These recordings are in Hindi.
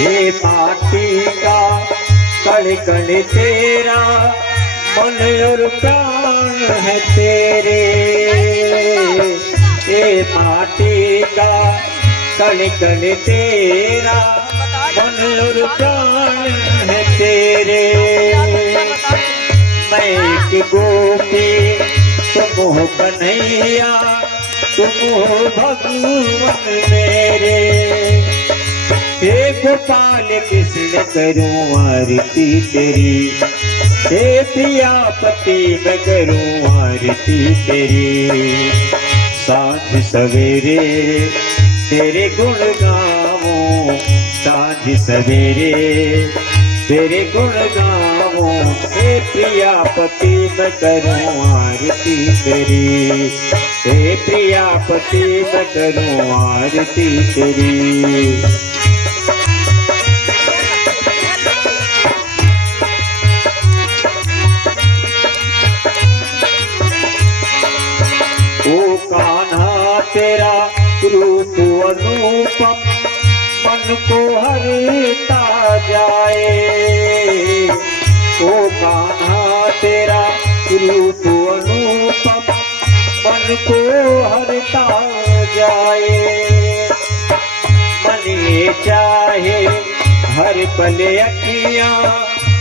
ये माटी का कण कण तेरा मन और प्राण है तेरे। ये माटी का कण कण तेरा मन और प्राण है तेरे। मैं एक गोपी तुम हो कन्हैया, तुम हो भगवान मेरे। हे गोपाल कृष्ण करूं आरती तेरी, हे प्रियापति मैं करूं आरती तेरी। सांझ सवेरे तेरे गुण गाऊं, सांझ सवेरे तेरे गुण गाऊं। हे प्रियापति मैं करूं आरती तेरी, हे प्रियापति मैं करूं आरती तेरी। ओ कान्हा तेरा रूप अनुपम मन को हरता जाए। ओ कान्हा तेरा रूप अनुपम मन को हरता जाए। मन ये चाहे हर पल अखियां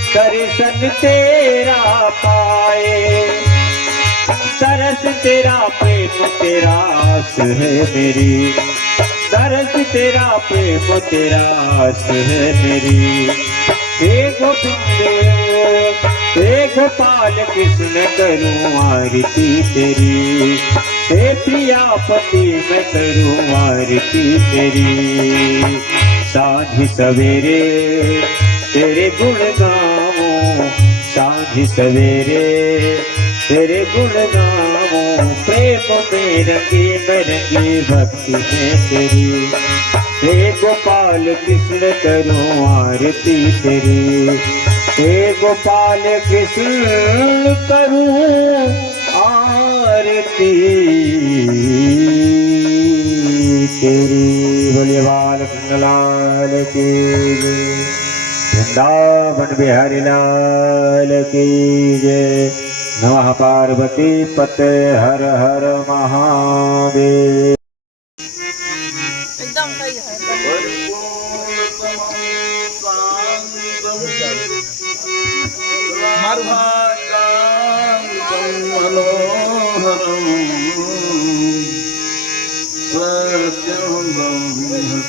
दर्शन तेरा पाए। तरस तेरा प्रेम तेरा आस है मेरी, तरस तेरा प्रेम तेरा आस है मेरी। हे गोपाल कृष्ण करूं आरती तेरी, हे प्रियापति मैं करूं आरती तेरी। सांझ सवेरे तेरे गुण गाऊं, सांझ सवेरे तेरे गुण गाऊं। प्रेम में रंगी भक्ति में तेरी। हे गोपाल कृष्ण करूं आरती तेरी, हे गोपाल कृष्ण करूं आरती तेरी। बोलिए बाल कृष्ण लाल की जय, वृंदावन बिहारी लाल की जय। नमः पार्वती पते हर हर महादेव। एकदम सही है। मनोहरम सत्यम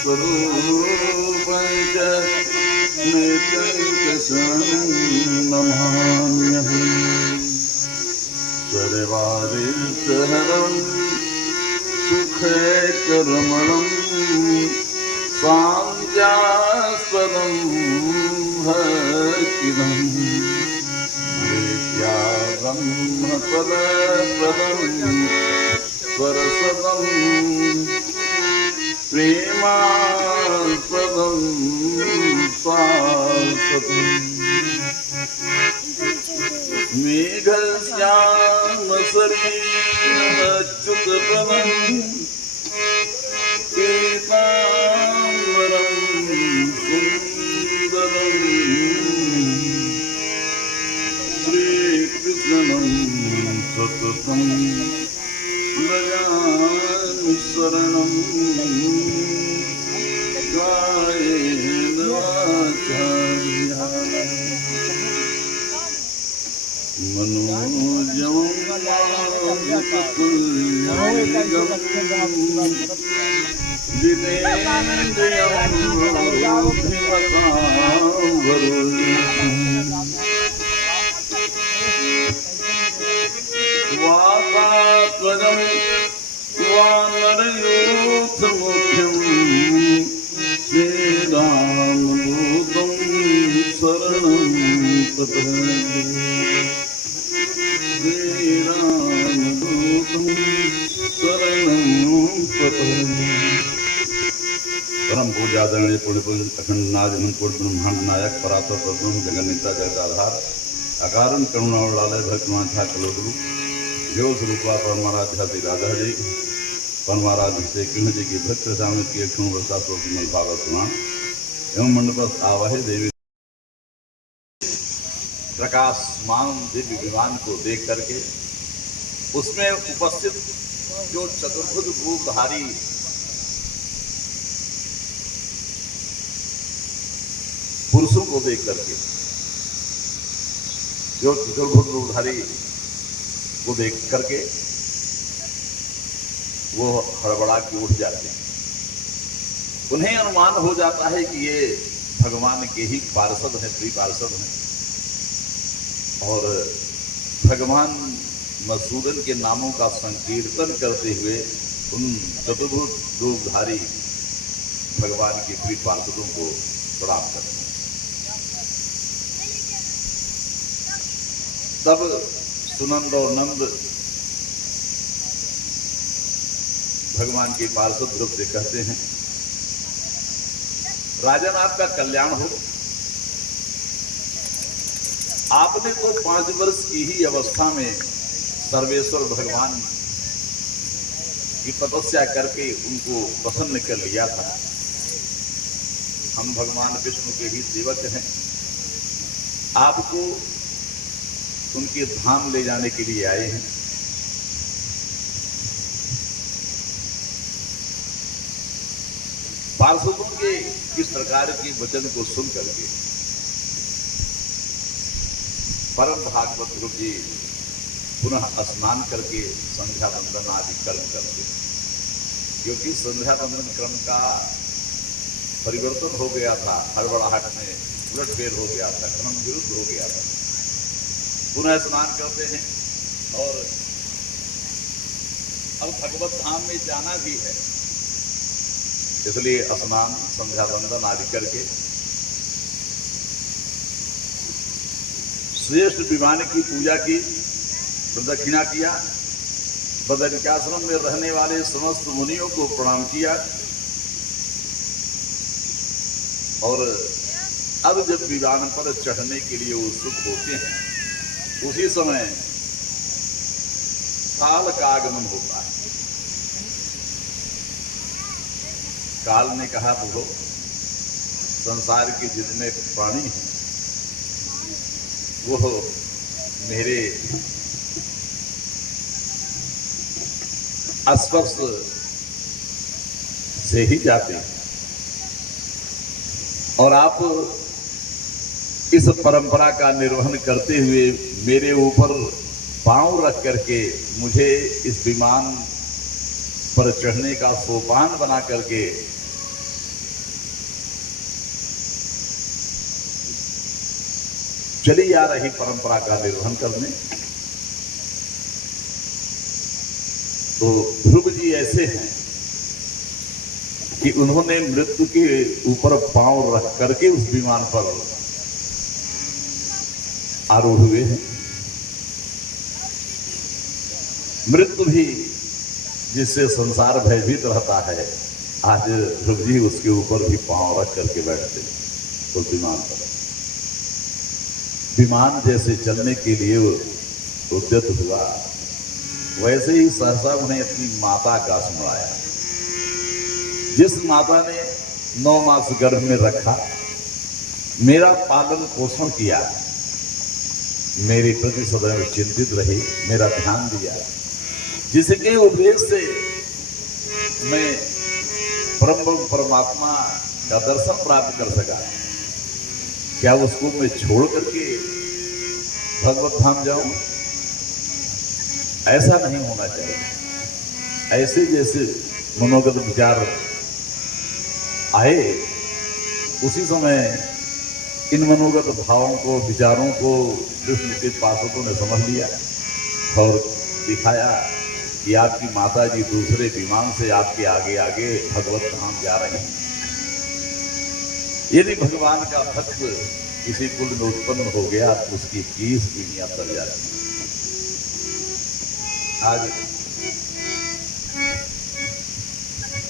स्वरूपञ्च नमाम्यहम्। सर्वारिष्टहरं सुखैकरमणं सान्द्यास्पदं भक्तिदं विद्या ब्रह्मपदप्रदं स्वरसदं प्रेमास्पदं शाश्वतम्। मेघश्यामशरीरच्युतपदं पीताम्बरं सुन्दरं श्रीकृष्णं सततं भजामि शरणं। कायेन वाचा मनोजं जितेन्द्रियं वातात्मजं वानरयूथमुख्यं श्रीरामदूतं शरणं प्रपद्ये। परम पूज्य आदरणीय पूर्ण अखंड नाज अनंतपूर्ण ब्रह्मांड नायक परात्पर ब्रह्म जगन्नेता जगदाधार अकारण करुणावलालय भक्तमाथा कलोगुरु जो स्वरूपा परमाराध्या श्री राधा जी परमाराध्य श्री कृष्ण जी की भक्त सामने की क्षण वर्षा श्लोक मन भागवत पुराण एवं मंडप आवहे देवी प्रकाशमान दिव्य विमान को देख करके उसमें उपस्थित जो चतुर्भुज रूपधारी पुरुषों को देख करके, जो चतुर्भुज रूपधारी को देख करके वो हड़बड़ा के उठ जाते हैं। उन्हें अनुमान हो जाता है कि ये भगवान के ही पार्षद हैं, प्रिय पार्षद हैं, और भगवान मधुसूदन के नामों का संकीर्तन करते हुए उन चतुर्भुज रूपधारी भगवान के प्रिय पार्षदों को प्रणाम करते हैं। तब सुनंद और नंद भगवान के पार्षद रूप से कहते हैं, राजन आपका कल्याण हो। आपने तो 5 वर्ष की ही अवस्था में सर्वेश्वर भगवान की तपस्या करके उनको प्रसन्न कर लिया था। हम भगवान विष्णु के ही सेवक हैं, आपको उनके धाम ले जाने के लिए आए हैं। पार्षदों के इस प्रकार के वचन को सुन करके परम भागवत रूप जी पुनः स्नान करके संध्या वंदन आदि कर्म करते, क्योंकि संध्या वंदन क्रम का परिवर्तन हो गया था, हड़बड़ाहट में उलटफेर हो गया था, क्रम विरुद्ध हो गया था। पुनः स्नान करते हैं और अब भगवत धाम में जाना भी है, इसलिए स्नान संध्या वंदन आदि करके श्रेष्ठ विमान की पूजा की, प्रदक्षिणा किया, बदरिकाश्रम में रहने वाले समस्त मुनियों को प्रणाम किया, और अब जब विमान पर चढ़ने के लिए उत्सुक होते हैं, उसी समय काल का आगमन होता है। काल ने कहा, प्रभु संसार के जितने प्राणी हैं वो मेरे स्पर्श से ही जाते हैं, और आप इस परंपरा का निर्वहन करते हुए मेरे ऊपर पांव रख करके मुझे इस विमान पर चढ़ने का सोपान बना करके चली आ रही परंपरा का निर्वहन करने। तो ध्रुव जी ऐसे हैं कि उन्होंने मृत्यु के ऊपर पांव रख करके उस विमान पर आरूढ़ हुए हैं। मृत्यु भी जिससे संसार भयभीत रहता है, आज ध्रुव जी उसके ऊपर भी पांव रख करके बैठते तो विमान पर। विमान जैसे चलने के लिए उद्यत हुआ, वैसे ही सहसा उन्हें अपनी माता का स्मराया, जिस माता ने 9 मास गर्भ में रखा, मेरा पालन पोषण किया, मेरे प्रति सदैव चिंतित रही, मेरा ध्यान दिया, जिसके उपदेश से मैं परमात्मा का दर्शन प्राप्त कर सका, क्या उसको मैं छोड़ करके भगवत धाम जाऊं? ऐसा नहीं होना चाहिए। ऐसे जैसे मनोगत विचार आए, उसी समय इन मनोगत भावों को, विचारों को कृष्ण के पार्षदों ने समझ लिया और दिखाया कि आपकी माता जी दूसरे विमान से आपके आगे आगे भगवत धाम जा रहे हैं। यदि भगवान का भक्त किसी कुल में उत्पन्न हो गया तो उसकी 20 पीढ़ियां तर जाती हैं। आज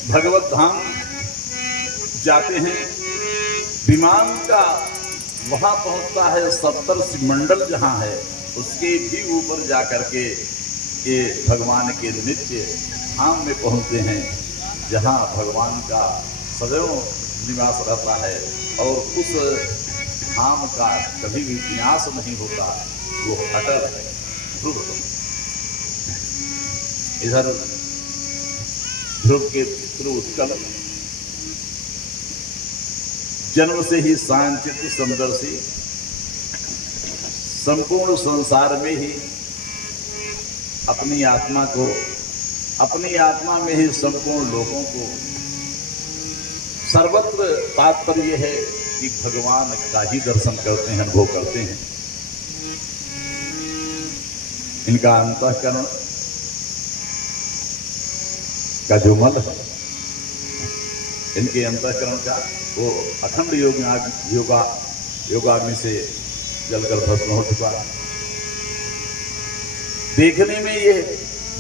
भगवत धाम जाते हैं, विमान का वहां पहुंचता है, सप्तर्षि मंडल जहां है उसके भी ऊपर जाकर के ये भगवान के नित्य धाम में पहुंचते हैं, जहां भगवान का सदैव निवास रहता है। और उस धाम का कभी भी विनाश नहीं होता, वो अटल है, ध्रुव। इधर ध्रुव के पुत्र उत्कल जन्म से ही सांचित समदर्शी, संपूर्ण संसार में ही अपनी आत्मा को, अपनी आत्मा में ही संपूर्ण लोगों को, सर्वत्र तात्पर्य है कि भगवान का ही दर्शन करते हैं, अनुभव करते हैं। इनका अंतःकरण का जो मल है, इनके अंतःकरण का वो अखंड योगाग्नि से जलकर भस्म हो चुका है। देखने में ये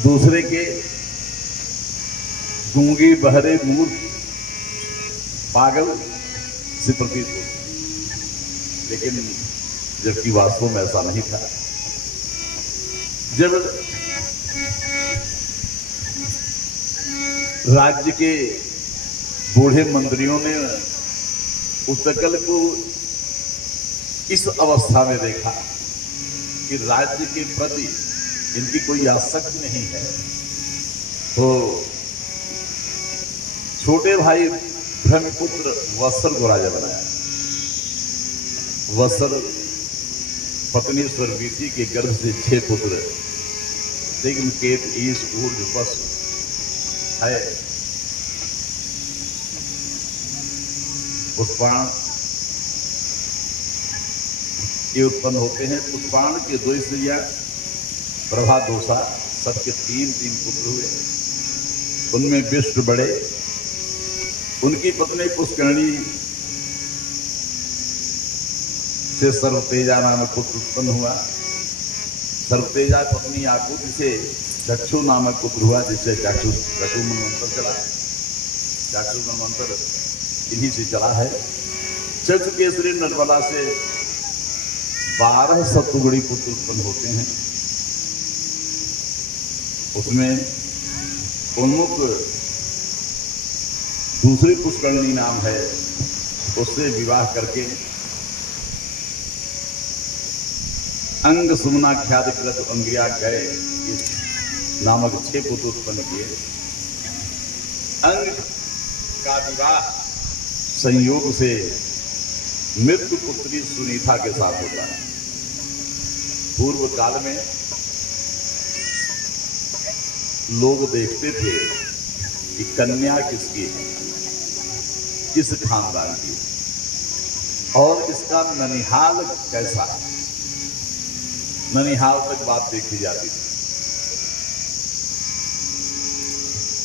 दूसरे के गूंगे बहरे मूर्ख पागल से प्रतीत होते, लेकिन जबकि वास्तव में ऐसा नहीं था। जब राज्य के बूढ़े मंत्रियों ने उत्कल को इस अवस्था में देखा कि राज्य के प्रति इनकी कोई आसक्ति नहीं है, तो छोटे भाई ब्रह्मपुत्र वत्सल को राजा बनाया। वत्सल पत्नी स्वर्गीति के गर्भ से 6 पुत्र तिग्म, केत, ईश, ऊर्ज, वस है। पुष्पाण ये उत्पन्न होते हैं। पुष्पाण के 2 स्त्रियां प्रभा, दोषा, सबके 3 पुत्र हुए। उनमें विष्णु बड़े, उनकी पत्नी पुष्करणी से सर्वतेजा नामक पुत्र उत्पन्न हुआ। सर्वतेजा पत्नी आकुति से चक्षु नामक पुत्र हुआ, जिससे चक्षु मनवंतर चला। चक्षु मनवंतर इन्हीं से चला है। चक्षु केसरी नर्मदा से 12 सतुगुणी पुत्र उत्पन्न होते हैं। उसमें उन्मुख दूसरी पुष्करणी नाम है, उससे विवाह करके अंग सुमना ख्यात कृत अंगिया गए नामक 6 पुत्र उत्पन्न किए। अंग का विवाह संयोग से मृत्यु पुत्री सुनीता के साथ होता है। पूर्व काल में लोग देखते थे कि कन्या किसकी है, किस खानदान की, और इसका ननिहाल कैसा है। ननिहाल तक बात देखी जाती थी।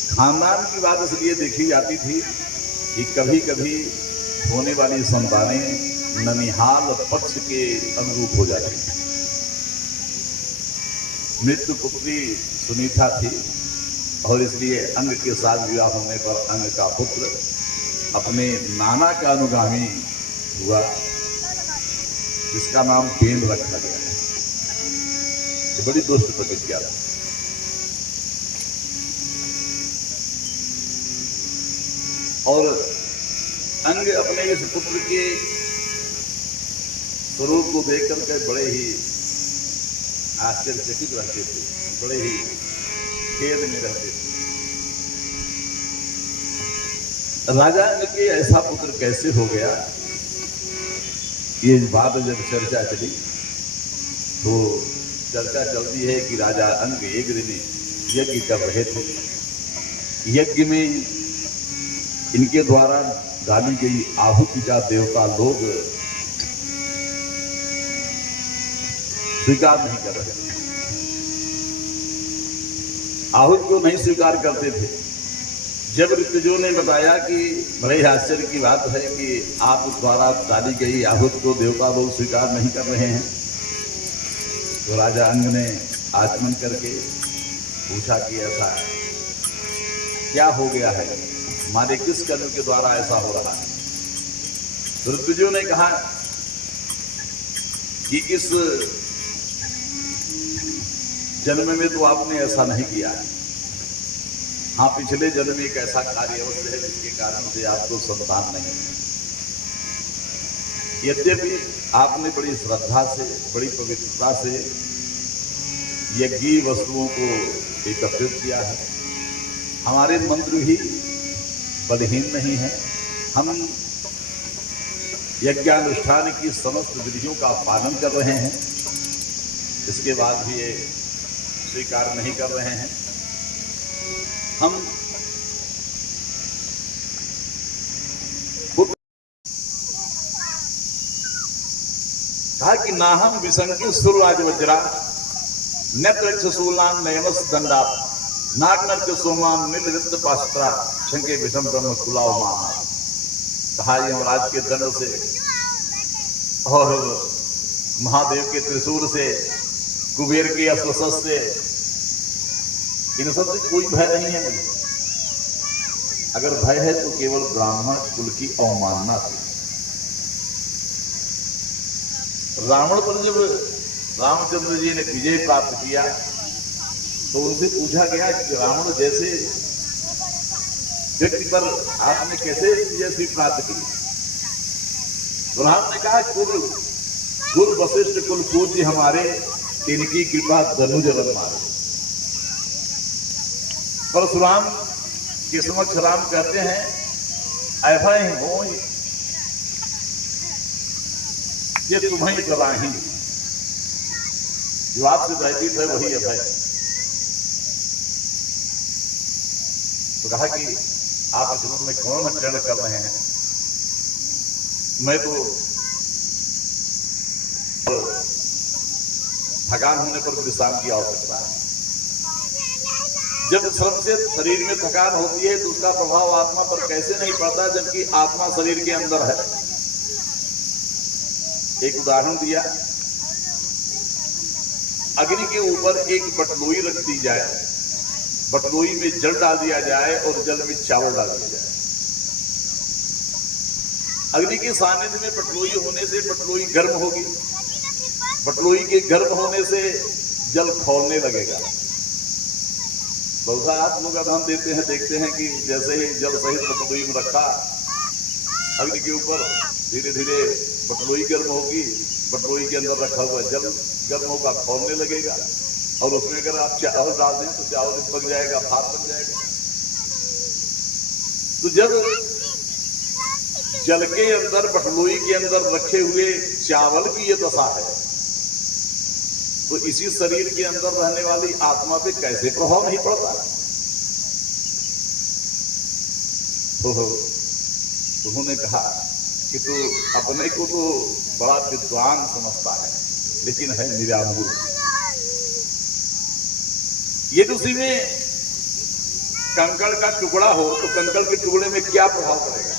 खानदान की बात इसलिए देखी जाती थी कि कभी कभी होने वाली संतानें ननिहाल पक्ष के अनुरूप हो जाती थी। मृत्यु पुत्री सुनीता थी और इसलिए अंग के साथ विवाह होने पर अंग का पुत्र अपने नाना का अनुगामी हुआ, जिसका नाम बेन रखा गया। ये बड़ी दुष्ट प्रतिज्ञा थी। और अंग अपने इस पुत्र के स्वरूप को देख करके बड़े ही आश्चर्यचकित रहते थे, बड़े ही खेद में रहते थे। राजा अंग के ऐसा पुत्र कैसे हो गया, ये बात जब चर्चा चली तो चर्चा चलती है कि राजा अंग एक दिन यज्ञ कर रहे थे। यज्ञ में इनके द्वारा डाली गई आहुति का देवता लोग स्वीकार नहीं कर रहे थे, आहुति को नहीं स्वीकार करते थे। जब ऋतुजों ने बताया कि बड़े आश्चर्य की बात है कि आप द्वारा डाली गई आहुति को देवता लोग स्वीकार नहीं कर रहे हैं, तो राजा अंग ने आचमन करके पूछा कि ऐसा क्या हो गया है, हमारे किस कर्म के द्वारा ऐसा हो रहा है। तो ऋतुजों ने कहा कि इस जन्म में तो आपने ऐसा नहीं किया है। हाँ, पिछले जन्म में एक ऐसा कार्य अवश्य है जिसके कारण से आपको संतान नहीं। यद्यपि आपने बड़ी श्रद्धा से, बड़ी पवित्रता से यज्ञीय वस्तुओं को एकत्रित किया है, हमारे मंत्र भी बलहीन नहीं है। हम यज्ञानुष्ठान की समस्त विधियों का पालन कर रहे हैं, इसके बाद भी ये स्वीकार नहीं कर रहे हैं। हम कहा कि नाहम विसंख्य सुरराज वज्रा नेत्रक्षसूलान नयमस दंडा नागनर्क सोमान नीलवित्त पास्त्रा शंके विषम ब्रह्म खुलाओ मामा। कहा यमराज के दंड से और महादेव के त्रिशूल से, कुबेर के अस्त्र से, इन सब से कोई भय नहीं है मुझे। अगर भय है तो केवल ब्राह्मण कुल की अवमानना से। रावण पर जब रामचंद्र जी ने विजय प्राप्त किया तो उनसे पूछा गया कि रावण जैसे व्यक्ति पर आपने कैसे विजय प्राप्त की? तो राम ने कहा कुल वशिष्ठ कुल पूज्य हमारे, इनकी कृपा धनुज बन मारे। परशुराम के समक्ष राम कहते हैं अभय हो ये तुम्हें जलाही, जो आपसे भयभीत है वही अभय। तो कहा कि आप जीवन में कौन अक्षरण कर रहे हैं? मैं तो थकान होने पर विश्राम की आवश्यकता है। जब श्रम से शरीर में थकान होती है तो उसका प्रभाव आत्मा पर कैसे नहीं पड़ता, जबकि आत्मा शरीर के अंदर है। एक उदाहरण दिया, अग्नि के ऊपर एक बटलोई रख दी जाए, बटलोई में जल डाल दिया जाए और जल में चावल डाल दिया जाए। अग्नि के सानिध्य में बटलोई होने से बटलोई गर्म होगी, बटलोई के गर्म होने से जल खौलने लगेगा। बहुत आप लोग अध्ययन देते हैं, देखते हैं कि जैसे ही जल सहित बटलोई में रखा अग्नि के ऊपर, धीरे धीरे बटलोई गर्म होगी, बटलोई के अंदर रखा हुआ जल गर्म होगा, खौलने लगेगा, और उसमें अगर आप चावल डाल दें तो चावल पक जाएगा, भात बन जाएगा। तो जब जल के अंदर, बटलोई के अंदर रखे हुए चावल की ये दशा है, तो इसी शरीर के अंदर रहने वाली आत्मा पे कैसे प्रभाव नहीं पड़ता? तो उन्होंने कहा कि तू अपने को तो बड़ा विद्वान समझता है, लेकिन है निरामूल। ये उसी में कंकड़ का टुकड़ा हो तो कंकड़ के टुकड़े में क्या प्रभाव पड़ेगा?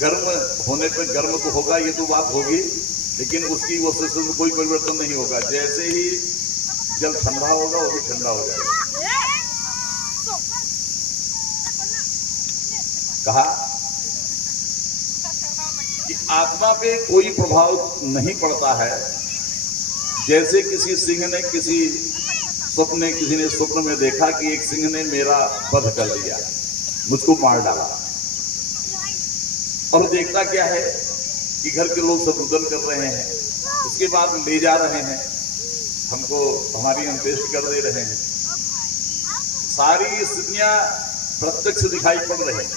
गर्म होने पर गर्म तो होगा, ये तो बात होगी, लेकिन उसकी वो सिस्टम में कोई परिवर्तन नहीं होगा। जैसे ही जल ठंडा होगा वो भी ठंडा हो जाएगा। कहा कि आत्मा पे कोई प्रभाव नहीं पड़ता है। जैसे किसी सिंह ने किसी ने स्वप्न में देखा कि एक सिंह ने मेरा वध कर दिया, मुझको मार डाला, और देखता क्या है कि घर के लोग सब रुदन कर रहे हैं, उसके बाद ले जा रहे हैं, हमको हमारी अंत्येष्टि कर दे रहे हैं। सारी स्थितियां प्रत्यक्ष दिखाई पड़ रही हैं,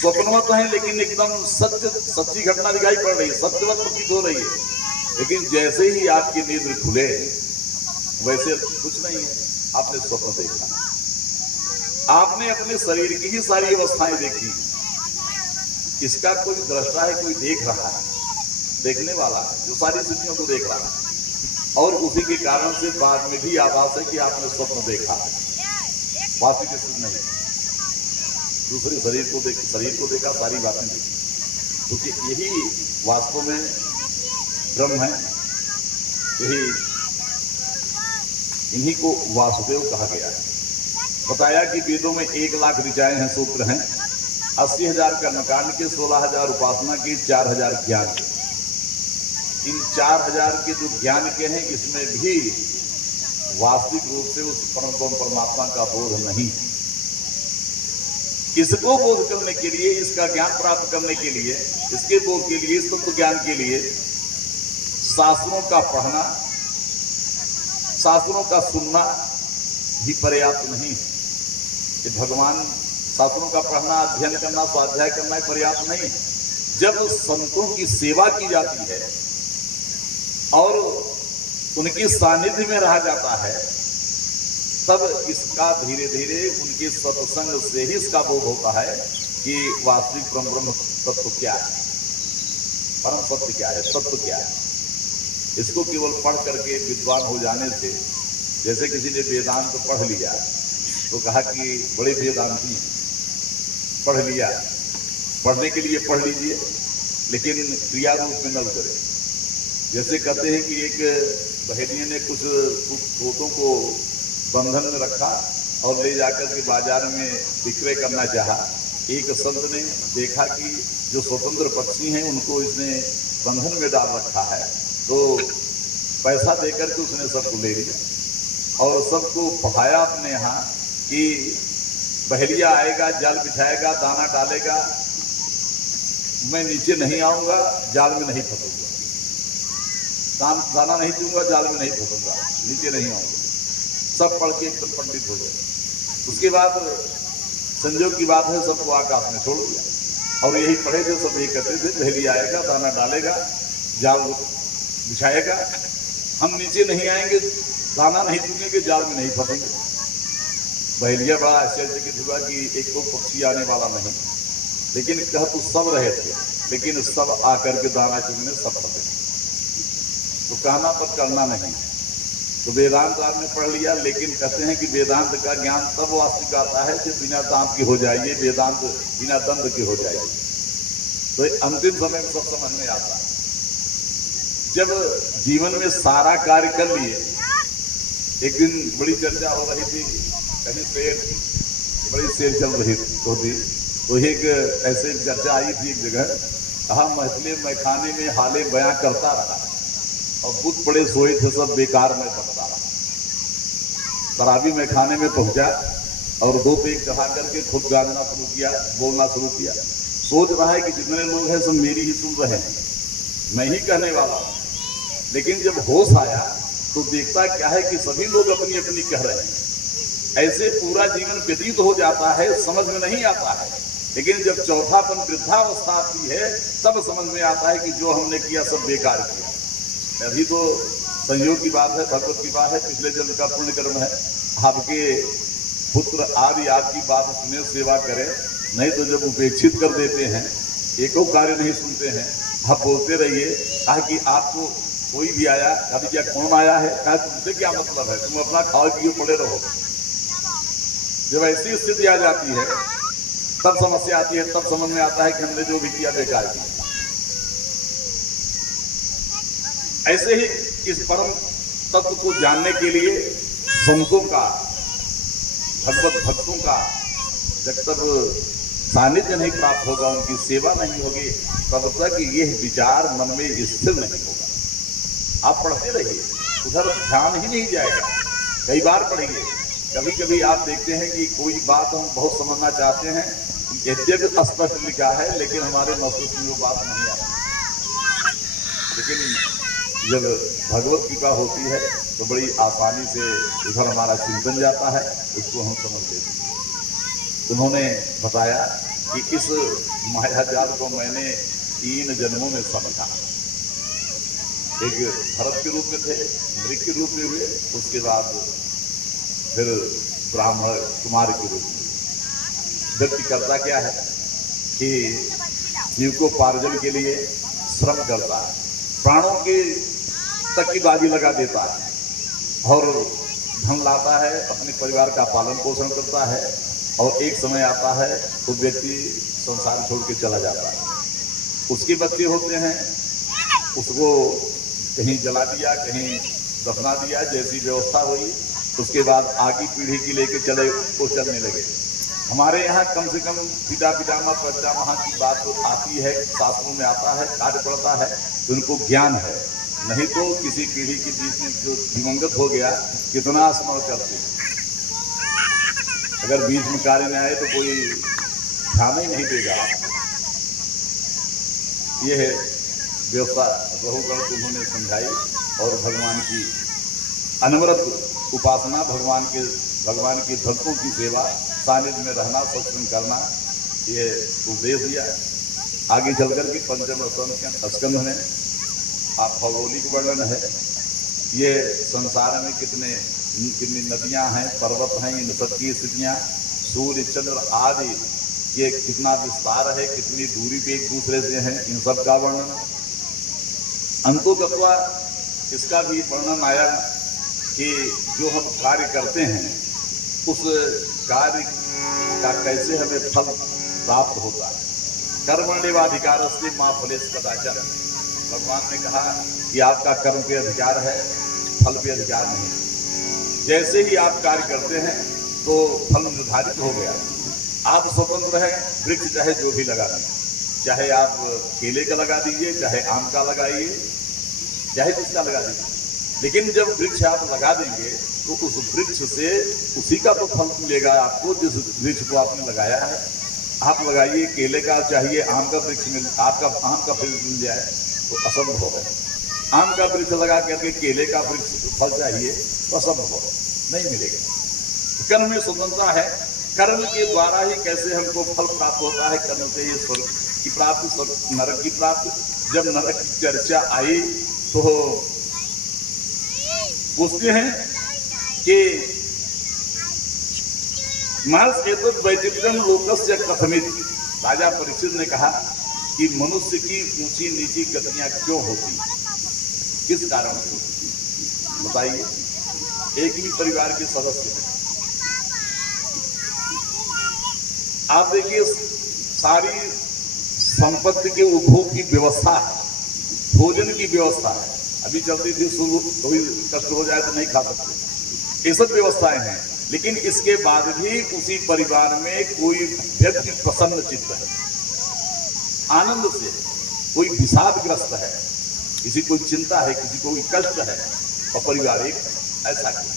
स्वप्नवत है, लेकिन एकदम सच्ची घटना दिखाई पड़ रही है, सत्यवत प्रतीत हो रही है। लेकिन जैसे ही आपकी नींद खुले वैसे कुछ नहीं है, आपने स्वप्न देखा, आपने अपने शरीर की ही सारी अवस्थाएं देखी। इसका कोई दृष्टा है, कोई देख रहा है, देखने वाला है जो सारी स्थितियों को देख रहा है, और उसी के कारण से बाद में भी आभास है कि आपने स्वप्न देखा है, वास्तविक स्थिति नहीं। दूसरे शरीर को देखा, सारी बातें देखी, क्योंकि यही वास्तव में ब्रह्म है। यही इन्हीं को वासुदेव कहा गया है। बताया कि वेदों में 1,00,000 ऋचाएं हैं, सूत्र हैं, 80,000 कर्मकांड के, 16,000 उपासना के, 4,000 ज्ञान के। इन 4,000 के जो ज्ञान के हैं, इसमें भी वास्तविक रूप से उस परम परमात्मा का बोध नहीं। इसको बोध करने के लिए, इसका ज्ञान प्राप्त करने के लिए, इसके बोध के लिए, इस तत्व ज्ञान के लिए शास्त्रों का पढ़ना, शास्त्रों का सुनना ही पर्याप्त नहीं। कि भगवान शास्त्रों का पढ़ना, अध्ययन करना, स्वाध्याय करना ही पर्याप्त नहीं। जब संतों की सेवा की जाती है और उनकी सानिध्य में रहा जाता है, तब इसका धीरे धीरे उनके सत्संग से ही इसका बोध होता है कि वास्तविक ब्रह्म तत्व क्या है, परम सत्य क्या है, तत्व क्या है। इसको केवल पढ़ करके विद्वान हो जाने से, जैसे किसी ने वेदांत पढ़ लिया तो कहा कि बड़े वेदांती हैं, पढ़ लिया, पढ़ने के लिए पढ़ लीजिए लेकिन क्रिया रूप में न उतरे। जैसे कहते हैं कि एक बहेलिये ने कुछ तोतों को बंधन में रखा और ले जाकर के बाजार में विक्रय करना चाहा। एक संत ने देखा कि जो स्वतंत्र पक्षी हैं उनको इसने बंधन में डाल रखा है, तो पैसा देकर के उसने सबको ले लिया और सबको पढ़ाया अपने यहाँ कि बहेलिया आएगा, जाल बिछाएगा, दाना डालेगा, मैं नीचे नहीं आऊँगा, जाल में नहीं फंसूंगा, दाना नहीं दूंगा, जाल में नहीं फंसूंगा, नीचे नहीं आऊँगा। सब पढ़ के एकदम पंडित हो गए। उसके बाद संजोग की बात है, सबको आकाश में छोड़ दिया और यही पढ़े जो सब यही कहते थे, बहेलिया आएगा, दाना डालेगा, जाल बिछाएगा, हम नीचे नहीं आएंगे, दाना नहीं दूंगे, जाल में नहीं फंसेंगे। बहेलिया बड़ा आश्चर्यचकित हुआ कि एक तो पक्षी आने वाला नहीं, लेकिन कह तो सब रहे थे, लेकिन सब आकर के दाना चुगने सब फंसे। तो कहना पर करना नहीं। तो वेदांत आपने पढ़ लिया, लेकिन कहते हैं कि वेदांत का ज्ञान तब वास्तविक आता है जब बिना दांत के हो जाइए, वेदांत बिना दंड के हो जाइए। तो अंतिम समय में सब समझ में आता है। जब जीवन में सारा कार्य कर लिए, एक दिन बड़ी चर्चा हो रही थी, कहीं शेर, बड़ी शेर चल रही होती, तो एक ऐसे चर्चा आई थी एक जगह, कहा महफिले मैखाने में हाले बयां करता रहा और बुत पड़े सोए थे सब बेकार में पड़ता रहा। शराबी मैखाने में पहुंचा और दो पेग चढ़ा करके खुद गाना शुरू किया, बोलना शुरू किया। सोच रहा है कि जितने लोग हैं सब मेरी ही सुन रहे हैं, मैं ही कहने वाला हूँ। लेकिन जब होश आया तो देखता क्या है कि सभी लोग अपनी अपनी कह रहे हैं। ऐसे पूरा जीवन व्यतीत हो जाता है, समझ में नहीं आता है। लेकिन जब चौथापन वृद्धावस्था आती है तब समझ में आता है कि जो हमने किया सब बेकार किया। अभी तो संयोग की बात है, भगवत की बात है, पिछले जन्म का पुण्य कर्म है। आपके पुत्र आदि आपकी बात सुने, सेवा करें, नहीं तो जब उपेक्षित कर देते हैं, एको कार्य नहीं सुनते हैं, आप बोलते रहिए। कहा कि आपको कोई भी आया, अभी क्या कौन आया है, कहा तुमसे क्या मतलब है, तुम अपना खाओ पियो पड़े रहो। जब ऐसी स्थिति आ जाती है तब समस्या आती है, तब समझ में आता है कि हमने जो भी किया बेकार किया। ऐसे ही इस परम तत्व को जानने के लिए संतों का, भगवत भक्तों का जब तक सानिध्य नहीं प्राप्त होगा, उनकी सेवा नहीं होगी, तब तक यह विचार मन में स्थिर नहीं होगा। आप पढ़ते रहिए, उधर ध्यान ही नहीं जाएगा। कई बार पढ़िए, कभी कभी आप देखते हैं कि कोई बात हम बहुत समझना चाहते हैं, यद्यपि स्पष्ट लिखा है, लेकिन हमारे मस्तिष्क में वो बात नहीं आती। लेकिन जब भगवत कृपा होती है तो बड़ी आसानी से उधर हमारा चिंतन जाता है, उसको हम समझ लेते हैं। उन्होंने बताया कि इस मायाजाल को मैंने 3 जन्मों में समझा। एक भरत के रूप में थे, मृग के रूप में हुए, उसके बाद फिर ब्राह्मण कुमार के रूप में। व्यक्ति करता क्या है कि जीव को पार्जन के लिए श्रम करता है, प्राणों के तक की बाजी लगा देता है और धन लाता है, अपने परिवार का पालन पोषण करता है, और एक समय आता है तो व्यक्ति संसार छोड़ के चला जाता है। उसके बच्चे होते हैं, उसको कहीं जला दिया, कहीं दफना दिया, जैसी व्यवस्था हुई। उसके बाद आगे पीढ़ी की लेके चले, वो चलने लगे। हमारे यहाँ कम से कम पिता पितामह परदामह की बात तो आती है, शास्त्रों में आता है, कार्य पड़ता है, तो उनको ज्ञान है। नहीं तो किसी पीढ़ी के बीच में जो दिवंगत हो गया, कितना स्मरण करते हैं। अगर बीच में कार्य में आए तो कोई ध्यान ही नहीं देगा। ये है व्यवस्था रहुगण को उन्होंने समझाई और भगवान की अनवरत उपासना, भगवान के भक्तों की सेवा, सानिध्य में रहना, सत्संग करना, ये उपदेश दिया। आगे चलकर के पंचम स्कंध में आप भौगोलिक वर्णन है, ये संसार में कितनी नदियां हैं, पर्वत हैं, इन सबकी स्थितियां, सूर्य चंद्र आदि, ये कितना विस्तार है, कितनी दूरी पे एक दूसरे से है, इन सब का वर्णन। अंतोगत्वा इसका भी वर्णन आया कि जो हम कार्य करते हैं उस कार्य का कैसे हमें फल प्राप्त होता है। कर्मण्येवाधिकारस्ते मा फलेषु कदाचन। भगवान ने कहा कि आपका कर्म पे अधिकार है, फल पे अधिकार नहीं। जैसे ही आप कार्य करते हैं तो फल निर्धारित हो गया। आप स्वतंत्र हैं, वृक्ष चाहे जो भी लगा दीजिए, चाहे आप केले का लगा दीजिए, चाहे आम का लगाइए, चाहे जिसका लगा दीजिए, लेकिन जब वृक्ष आप लगा देंगे तो उस वृक्ष से उसी का तो फल मिलेगा आपको, जिस वृक्ष को आपने लगाया है। आप लगाइए केले का, चाहिए आम का वृक्ष मिल, आपका आम का वृक्ष मिल जाए तो असंभव है। आम का वृक्ष लगा करके केले का वृक्ष फल चाहिए तो असंभव है, नहीं मिलेगा। कर्म में स्वतंत्रता है, कर्म के द्वारा ही कैसे हमको फल प्राप्त होता है। कर्म से ये स्वर्ग की प्राप्ति, नरक की प्राप्ति। जब नरक की चर्चा आई तो पूछते हैं कि मानस एतत् वैचित्रम लोकस्य कथमित। राजा परीक्षित ने कहा कि मनुष्य की ऊंची नीची गतियां क्यों होती, किस कारण से होती, बताइए। एक ही परिवार के सदस्य हैं, आप देखिए सारी संपत्ति के उपभोग की व्यवस्था है, भोजन की व्यवस्था है। अभी चलती थी कोई कष्ट हो जाए तो नहीं खा सकते, ये सब व्यवस्थाएं हैं। लेकिन इसके बाद भी उसी परिवार में कोई व्यक्ति प्रसन्न चित्त है, आनंद से, कोई विषादग्रस्त है, किसी को चिंता है, किसी को कष्ट है, और परिवार एक ऐसा क्यों।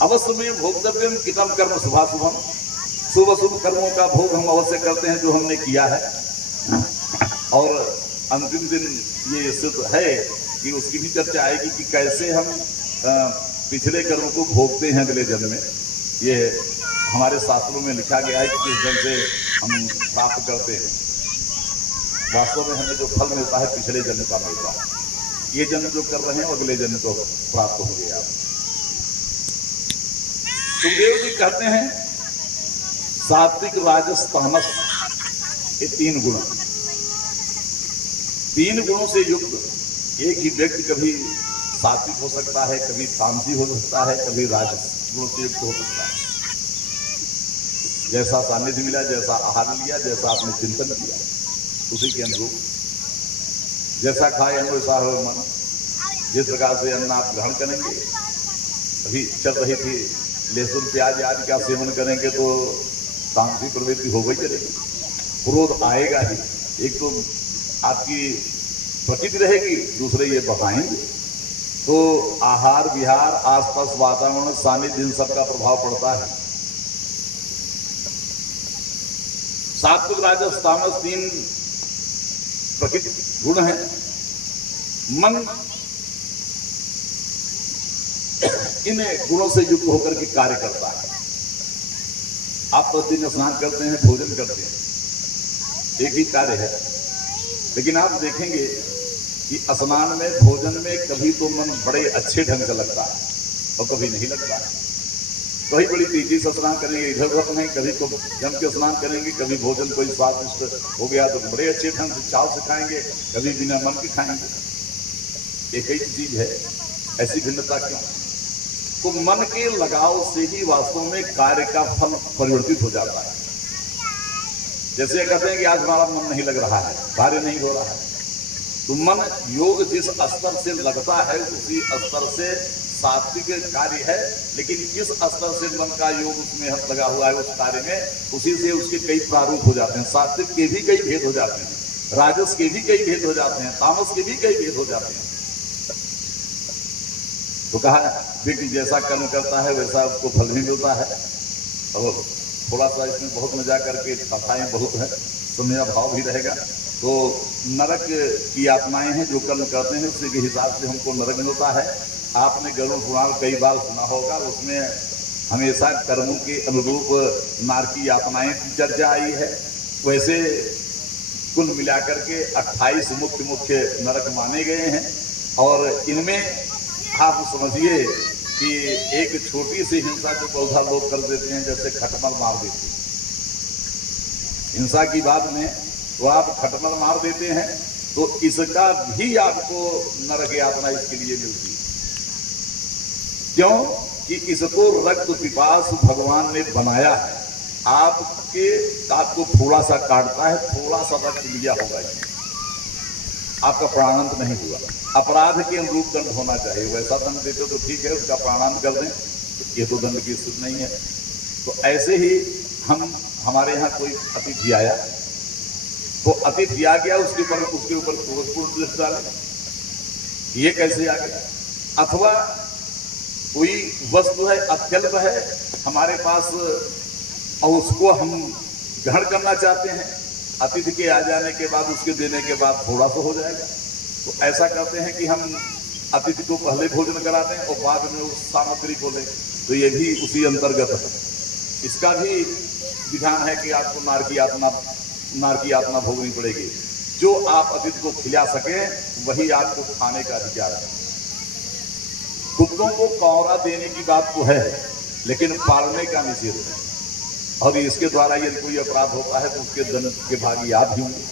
अवश्य में भोक्तव्यम कितम कर्म शुभाशुभम। शुभ अशुभ कर्मों का भोग हम अवश्य करते हैं जो हमने किया है, और अंतिम दिन ये सिद्ध है कि उसकी भी चर्चा आएगी कि कैसे हम पिछले कर्मों को भोगते हैं अगले जन्म में। ये हमारे शास्त्रों में लिखा गया है कि किस ढंग से हम प्राप्त करते हैं। वास्तव में हमें जो फल मिलता है पिछले जन्म का मिलता है, ये जन्म जो कर रहे हैं अगले जन्म को प्राप्त होंगे आप। सुखदेव जी कहते हैं सात्विक राजस तामस, ये तीन गुण, तीन गुणों से युक्त एक ही व्यक्ति कभी सात्विक हो सकता है, कभी तामसी हो सकता है, कभी राजस गुणों से युक्त हो सकता है। जैसा सानिध्य मिला, जैसा आहार लिया, जैसा आपने चिंतन किया, उसी के अनुरूप जैसा खाए अन्न वैसा हो मन। जिस प्रकार से अन्न आप ग्रहण करेंगे, अभी चल रही थी लहसुन प्याज आदि का सेवन करेंगे तो तामसी प्रवृत्ति हो गई चलेगी, क्रोध आएगा ही। एक तो आपकी प्रकृति रहेगी, दूसरे ये बढ़ाएंगे। तो आहार विहार, आसपास वातावरण, सानिध्य, इन सबका प्रभाव पड़ता है। सात्विक राजस तामस तीन प्रकृति गुण हैं। मन इन गुणों से युक्त होकर के कार्य करता है। आप प्रतिदिन स्नान करते हैं, भोजन करते हैं, एक ही कार्य है, लेकिन आप देखेंगे कि स्नान में, भोजन में कभी तो मन बड़े अच्छे ढंग से लगता है और कभी नहीं लगता है। कभी बड़ी तेजी से स्नान करेंगे, इधर उधर नहीं, कभी तो जम के स्नान करेंगे, कभी भोजन कोई स्वादिष्ट हो गया तो बड़े अच्छे ढंग से चाव से खाएंगे, कभी बिना मन के खाएंगे। एक ही चीज है, ऐसी भिन्नता क्यों? तो मन के लगाव से ही वास्तव में कार्य का फल परिवर्तित हो जाता है। जैसे कहते हैं कि आज हमारा मन नहीं लग रहा है, कार्य नहीं हो रहा है, तो मन योग जिस स्तर से लगता है उसी स्तर से सात्विक कार्य है। लेकिन किस स्तर से मन का योग उसमें लगा हुआ है उस कार्य में, उसी से उसके कई प्रारूप हो जाते हैं। सात्विक के भी कई भेद हो जाते हैं, राजस के भी कई भेद हो जाते हैं, तामस के भी कई भेद हो जाते हैं। तो कहा व्यक्ति जैसा कर्म करता है वैसा उसको फल भी मिलता है। और थोड़ा सा इसमें बहुत में जा करके कथाएं बहुत है, समय भाव भी रहेगा। तो नरक की आत्माएं हैं, जो कर्म करते हैं उसी के हिसाब से हमको नरक मिलता है। आपने गरुड़ पुराण कई बार सुना होगा, उसमें हमेशा कर्मों के अनुरूप नारकी आत्माएं की चर्चा आई है। वैसे कुल मिलाकर के 28 मुख्य नरक माने गए हैं, और इनमें आप समझिए कि एक छोटी सी हिंसा जो पौधा लोग कर देते हैं, जैसे खटमल मार देते हैं हिंसा की बात में, तो आप खटमल मार देते हैं तो इसका भी आपको नरक यातना इसके लिए मिलती है। क्यों कि इसको रक्त पिपास भगवान ने बनाया है। आपको थोड़ा सा काटता है, थोड़ा सा रक्त लिया होगा, आपका प्राणांत नहीं हुआ। अपराध के अनुरूप दंड होना चाहिए, वैसा दंड देते तो ठीक है, उसका प्राणांत कर दें तो ये तो दंड की स्थिति नहीं है। तो ऐसे ही हमारे यहाँ कोई अतिथि आया, तो अतिथि आ गया, उसके ऊपर क्रोधपूर्ण दृष्टि डाले, ये कैसे आ गया। अथवा कोई वस्तु है, अत्यल्प है हमारे पास, और उसको हम ग्रहण करना चाहते हैं, अतिथि के आ जाने के बाद, उसके देने के बाद थोड़ा सा हो जाएगा। तो ऐसा करते हैं कि हम अतिथि को पहले भोजन कराते हैं और बाद में उस सामग्री को लें, तो ये भी उसी अंतर्गत है। इसका भी विधान है कि आपको नारकी आत्मा भोगनी पड़ेगी। जो आप अतिथि को खिला सकें वही आपको खाने का अधिकार है। कुत्तों को कौरा देने की बात तो है, लेकिन पालने का निषेध है, और इसके द्वारा यदि कोई अपराध होता है तो उसके दंड के भागी आप भी होंगे।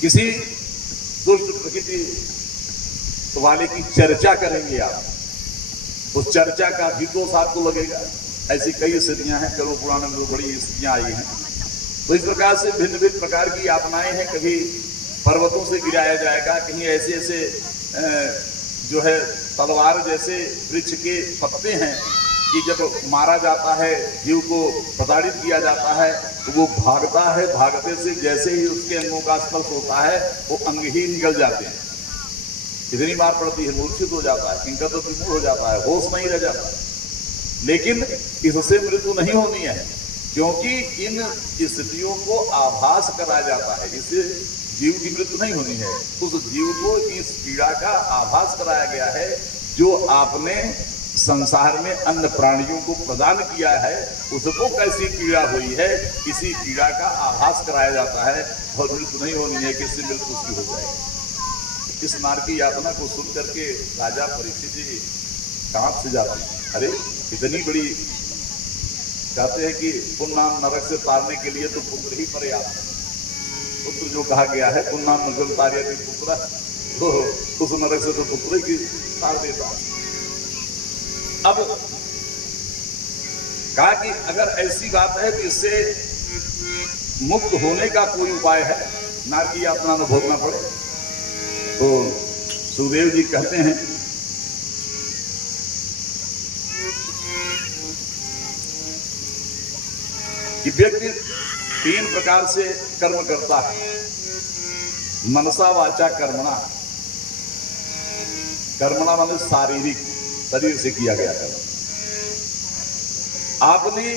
किसी दुष्ट प्रकृति वाले की चर्चा करेंगे आप, तो चर्चा का भी दोष आपको लगेगा। ऐसी कई स्थितियां हैं, करोड़ पुराण में बड़ी स्थितियां आई हैं। तो इस प्रकार से भिन्न भिन्न प्रकार की यातनाएं हैं। कभी पर्वतों से गिराया जाएगा, कहीं ऐसे ऐसे जो है तलवार जैसे वृक्ष के पत्ते हैं कि जब मारा जाता है, जीव को प्रताड़ित किया जाता है, तो वो भागता है, भागते से जैसे ही उसके अंगों का स्पर्श होता है वो अंग ही निकल जाते हैं। इतनी मार पड़ती है, मूर्छित हो जाता है, इनका तो विमूढ़ हो जाता है, होश नहीं रह जाता है। लेकिन इससे मृत्यु नहीं होनी है, क्योंकि इन स्थितियों को आभास कराया जाता है। इससे जीव की मृत्यु नहीं होनी है, उस जीव को इस पीड़ा का आभास कराया गया है जो आपने संसार में अन्य प्राणियों को प्रदान किया है, उसको कैसी पीड़ा हुई है, इसी पीड़ा का आभास कराया जाता है। और मृत्यु नहीं होनी है, किससे मृत्यु उसकी हो जाएगी। इस नारकी यातना को सुन करके राजा परीक्षित जी कांप से जाते हैं। अरे इतनी बड़ी, कहते हैं कि पुण्णाम नरक से तारने के लिए तो पुत्र ही पर्याप्त है। पुत्र जो कहा गया है, पुण्णाम नरक तार्य पुत्र, तो उस नरक से तो पुत्र ही तार देता है। अब कहा कि अगर ऐसी बात है कि इससे मुक्त होने का कोई उपाय है, नारकी यातना न भोगना पड़े, तो सुखदेव जी कहते हैं कि व्यक्ति 3 प्रकार से कर्म करता है। मनसा वाचा कर्मणा, कर्मणा माने शारीरिक, शरीर से किया गया कर्म। आपने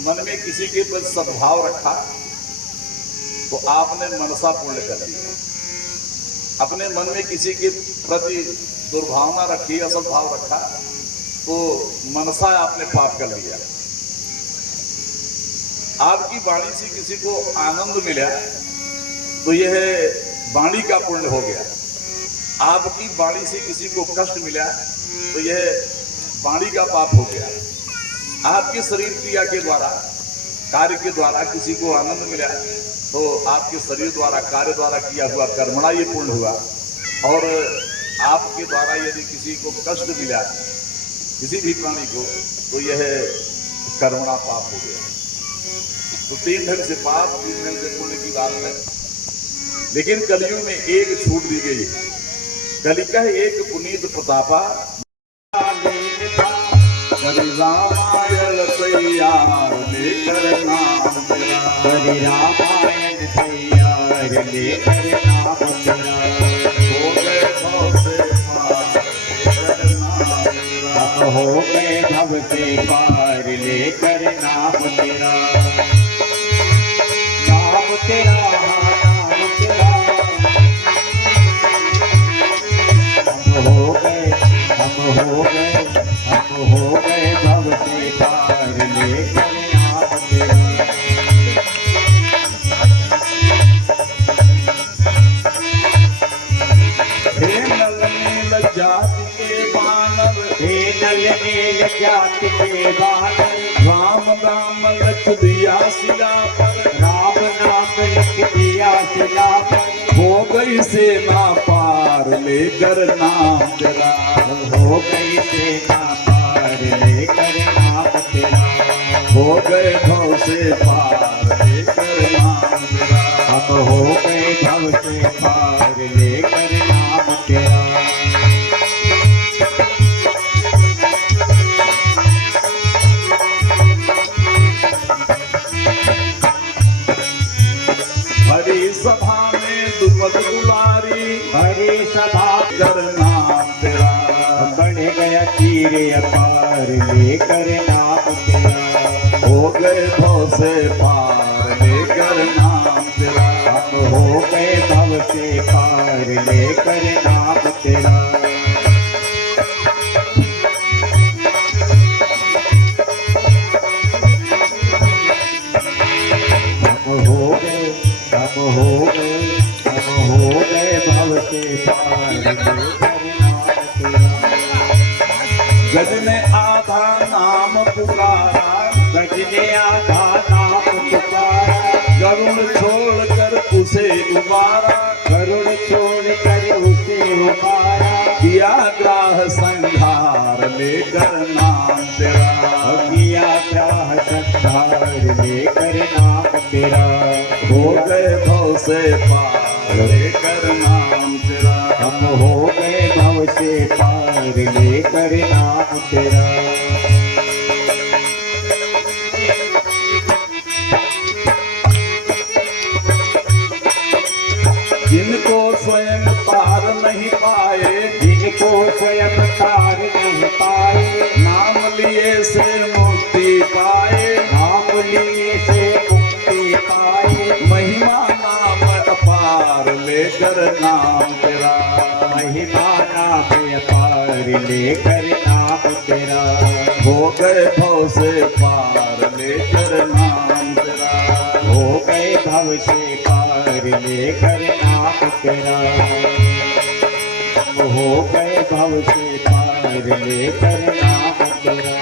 मन में किसी के प्रति सद्भाव रखा तो आपने मनसा पूर्ण कर लिया। अपने मन में किसी के प्रति दुर्भावना रखी, असद्भाव रखा, तो मनसा आपने पाप कर लिया। आपकी वाणी से किसी को आनंद मिला तो यह वाणी का पुण्य हो गया। आपकी वाणी से किसी को कष्ट मिला तो यह वाणी का पाप हो गया। आपके शरीर क्रिया के द्वारा, कार्य के द्वारा किसी को आनंद मिला तो आपके शरीर द्वारा, कार्य द्वारा किया हुआ कर्मणा ये पुण्य हुआ। और आपके द्वारा यदि किसी को कष्ट मिला, किसी भी प्राणी को, तो यह कर्मणा पाप हो गया। तो 3 ढंग से पाप, 3 ढंग से पुण्य की बात है। लेकिन कलयुग में एक छूट दी गई है। कलिका एक पुनीत प्रतापा, रामायण तैयार लेकर नाम तेरा, रामायण तैयार लेकर नाम तेरा, हो गए भव से पार लेकर नाम तेरा, हो गए भव से पार ले जाति के बानर, हे नल नील जाति के बानर, राम नाम लख दिया सिला पर, राम नाम लिख दिया सिला पर, हो गई सेना पार लेकर नाम तेरा, हो गई सेना पार लेकर नाम तेरा, हो गए भव से पार लेकर नाम तेरा, हम हो गए भव से पार लेकर नाम तेरा। हरी सभा में दुपद दुलारी, हरी सभा कर नाम तेरा, बढ़ गया तीर अपार लेकर नाम तेरा, हो गए भव से पार लेकर नाम तेरा, हम हो गए भव से पार लेकर नाम तेरा। हम हो गए भव से पार लेकर नाम तेरा। गज ने आधा नाम पुकारा, गजने आधा नाम पुकारा, गरुण छोड़ कर उसे उबारा, गरुड़ छोड़ कर उसे उबारा, किया ग्राह संहार लेकर नाम तेरा, किया ग्राह संहार लेकर नाम तेरा, हो गए भव से पार लेकर नाम तेरा, हम हो गए भव से पार लेकर नाम तेरा। जिनको स्वयं पार नहीं पाए, जिनको स्वयं तार नहीं पाए, नाम लिए से मुक्ति पाए, नाम लिए से मुक्ति पाए, महिमा नाम अपार लेकर नाम तेरा, महिमा नाम अपार लेकर नाम तेरा, हो गए भव से पार लेकर नाम तेरा, हो गए भव से पार लेकर नाम तेरा, हो गए भव से पार लेकर नाम तेरा।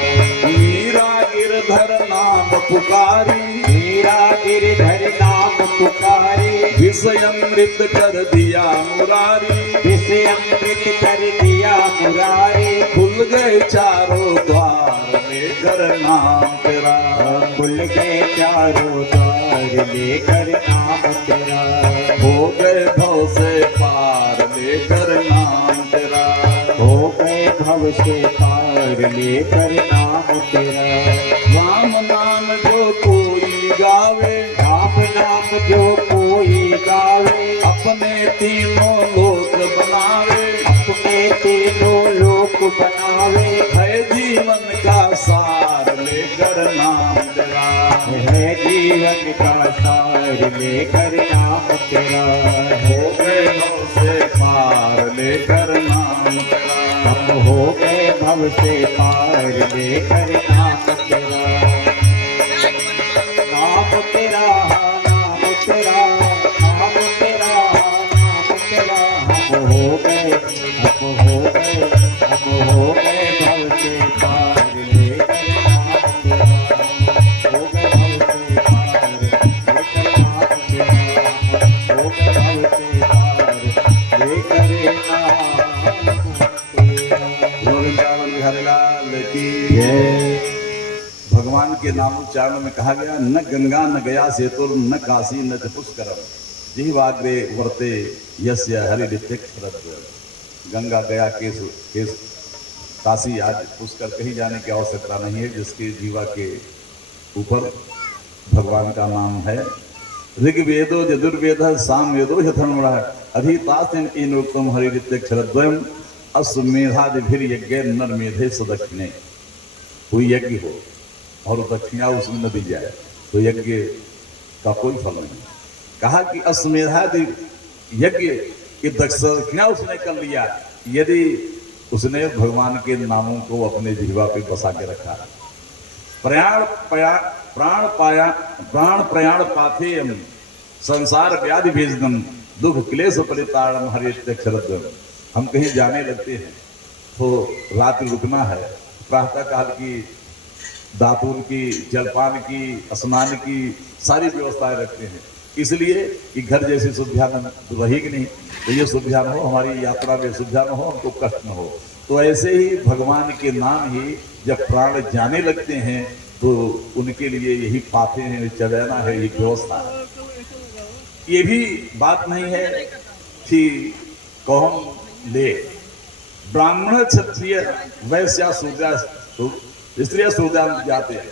मीरा गिरधर नाम पुकारी, मेरा गिरधर नाम पुकारे, विषयमृत कर दिया मुरारी, विषय अमृत कर दिया मुरारे, खुल गए चारों द्वार लेकर नाम तेरा, खुल गए चारों द्वार लेकर नाम तेरा, हो गए भव से पार लेकर नाम तेरा, हो गए भव से पार लेकर नाम तेरा। राम नाम जो कोई गावे, राम नाम जो कोई गावे, अपने तीनों लोक बनावे, अपने तीनों लोक बनावे, है जीवन का सार लेकर नाम तेरा, है जीवन का सार लेकर नाम तेरा, हो गए भव से पार लेकर नाम तेरा, हम हो गए भव से पार लेकर नाम तेरा, नाम तेरा, नाम तेरा, नाम तेरा, नाम तेरा, हम हो गए भव से पार लेकर नाम तेरा, हो गए भव से पार लेकर नाम तेरा, हो गए भव से पार लेकर नाम तेरा। वृंदावन बिहारी लाल की जय। भगवान के नामोच्चारण में कहा गया, न गंगा न गया सेतुर न काशी न च पुष्करम, जिह्वाग्रे वर्ते यस्य हरिरित्यक्षरद्। गंगा गया केस काशी आज पुष्कर कहीं जाने की आवश्यकता नहीं है, जिसके जीवा के ऊपर भगवान का नाम है। ऋग्वेदो यजुर्वेद सामवेदो यथर्वणः अधितास्तेन इनोक्तम हरिरित्यक्षरद्वयम् अश्वमेधादिभिर्यज्ञे नरमेधे सदक्षिणे। कोई यज्ञ हो और दक्षिणा उसमें न दी जाए तो यज्ञ का कोई फल नहीं। कहा कि अश्वमेधादि यज्ञ की दक्षिणा उसने कर लिया यदि उसने भगवान के नामों को अपने जिह्वा पे बसा के रखा। प्राण प्रयाण पाथेयम संसार व्याधि भेजनम दुख क्लेश परिताड़म हरित्यक्षरद्वयम्। हम कहीं जाने लगते हैं तो रात रुकना है, प्रातः काल की दातून की, जलपान की, स्नान की सारी व्यवस्थाएं रखते हैं, इसलिए कि घर जैसी सुविधा रहेगी नहीं, तो ये सुविधा न हो, हमारी यात्रा में सुविधा न हो, हमको कष्ट न हो। तो ऐसे ही भगवान के नाम ही जब प्राण जाने लगते हैं तो उनके लिए यही पाते हैं, चलना है, ये व्यवस्था है। ये भी बात नहीं है कि कौन ले, ब्राह्मण क्षत्रिय वैश्य शूद्र स्त्रियां शूद्र जाते हैं,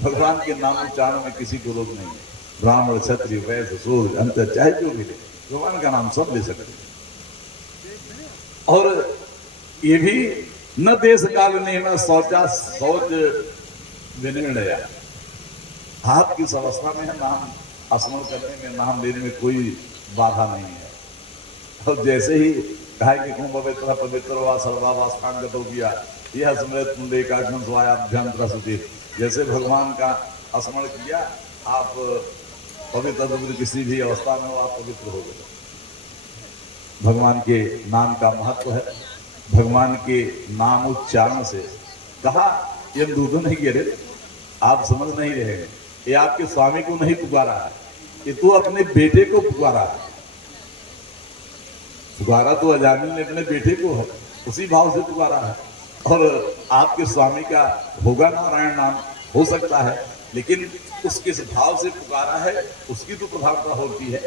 भगवान के नाम उच्चारण में किसी को रोक नहीं है। ब्राह्मण क्षत्रिय वैश्य शूद्र अंत चाहे जो भी ले, भगवान का नाम सब ले सकते हैं। और ये भी न देश काल में शौचा शौच विनिर्णय, हाथ की अवस्था में है, नाम स्मरण करने में, नाम लेने में कोई बाधा नहीं है। और जैसे ही कहा कि कुंभ पवित्र पवित्र वा सर्वावस्थान गतो किया, यह स्मृत पुंडरीकाक्षं स्वायाभ्यंतर सुचित, जैसे भगवान का स्मरण किया आप पवित्र किसी भी अवस्था में हो आप पवित्र हो गए। भगवान के नाम का महत्व है, भगवान के नाम उच्चारण से कहा ये दूध नहीं गिरे, आप समझ नहीं रहे, ये आपके स्वामी को नहीं पुकारा है, ये तो अपने बेटे को पुकारा है। पुकारा तो अजामिल ने अपने बेटे को है, उसी भाव से पुकारा है। और आपके स्वामी का होगा नारायण नाम, हो सकता है, लेकिन उसके भाव से पुकारा है, उसकी तो प्रभावता होती है।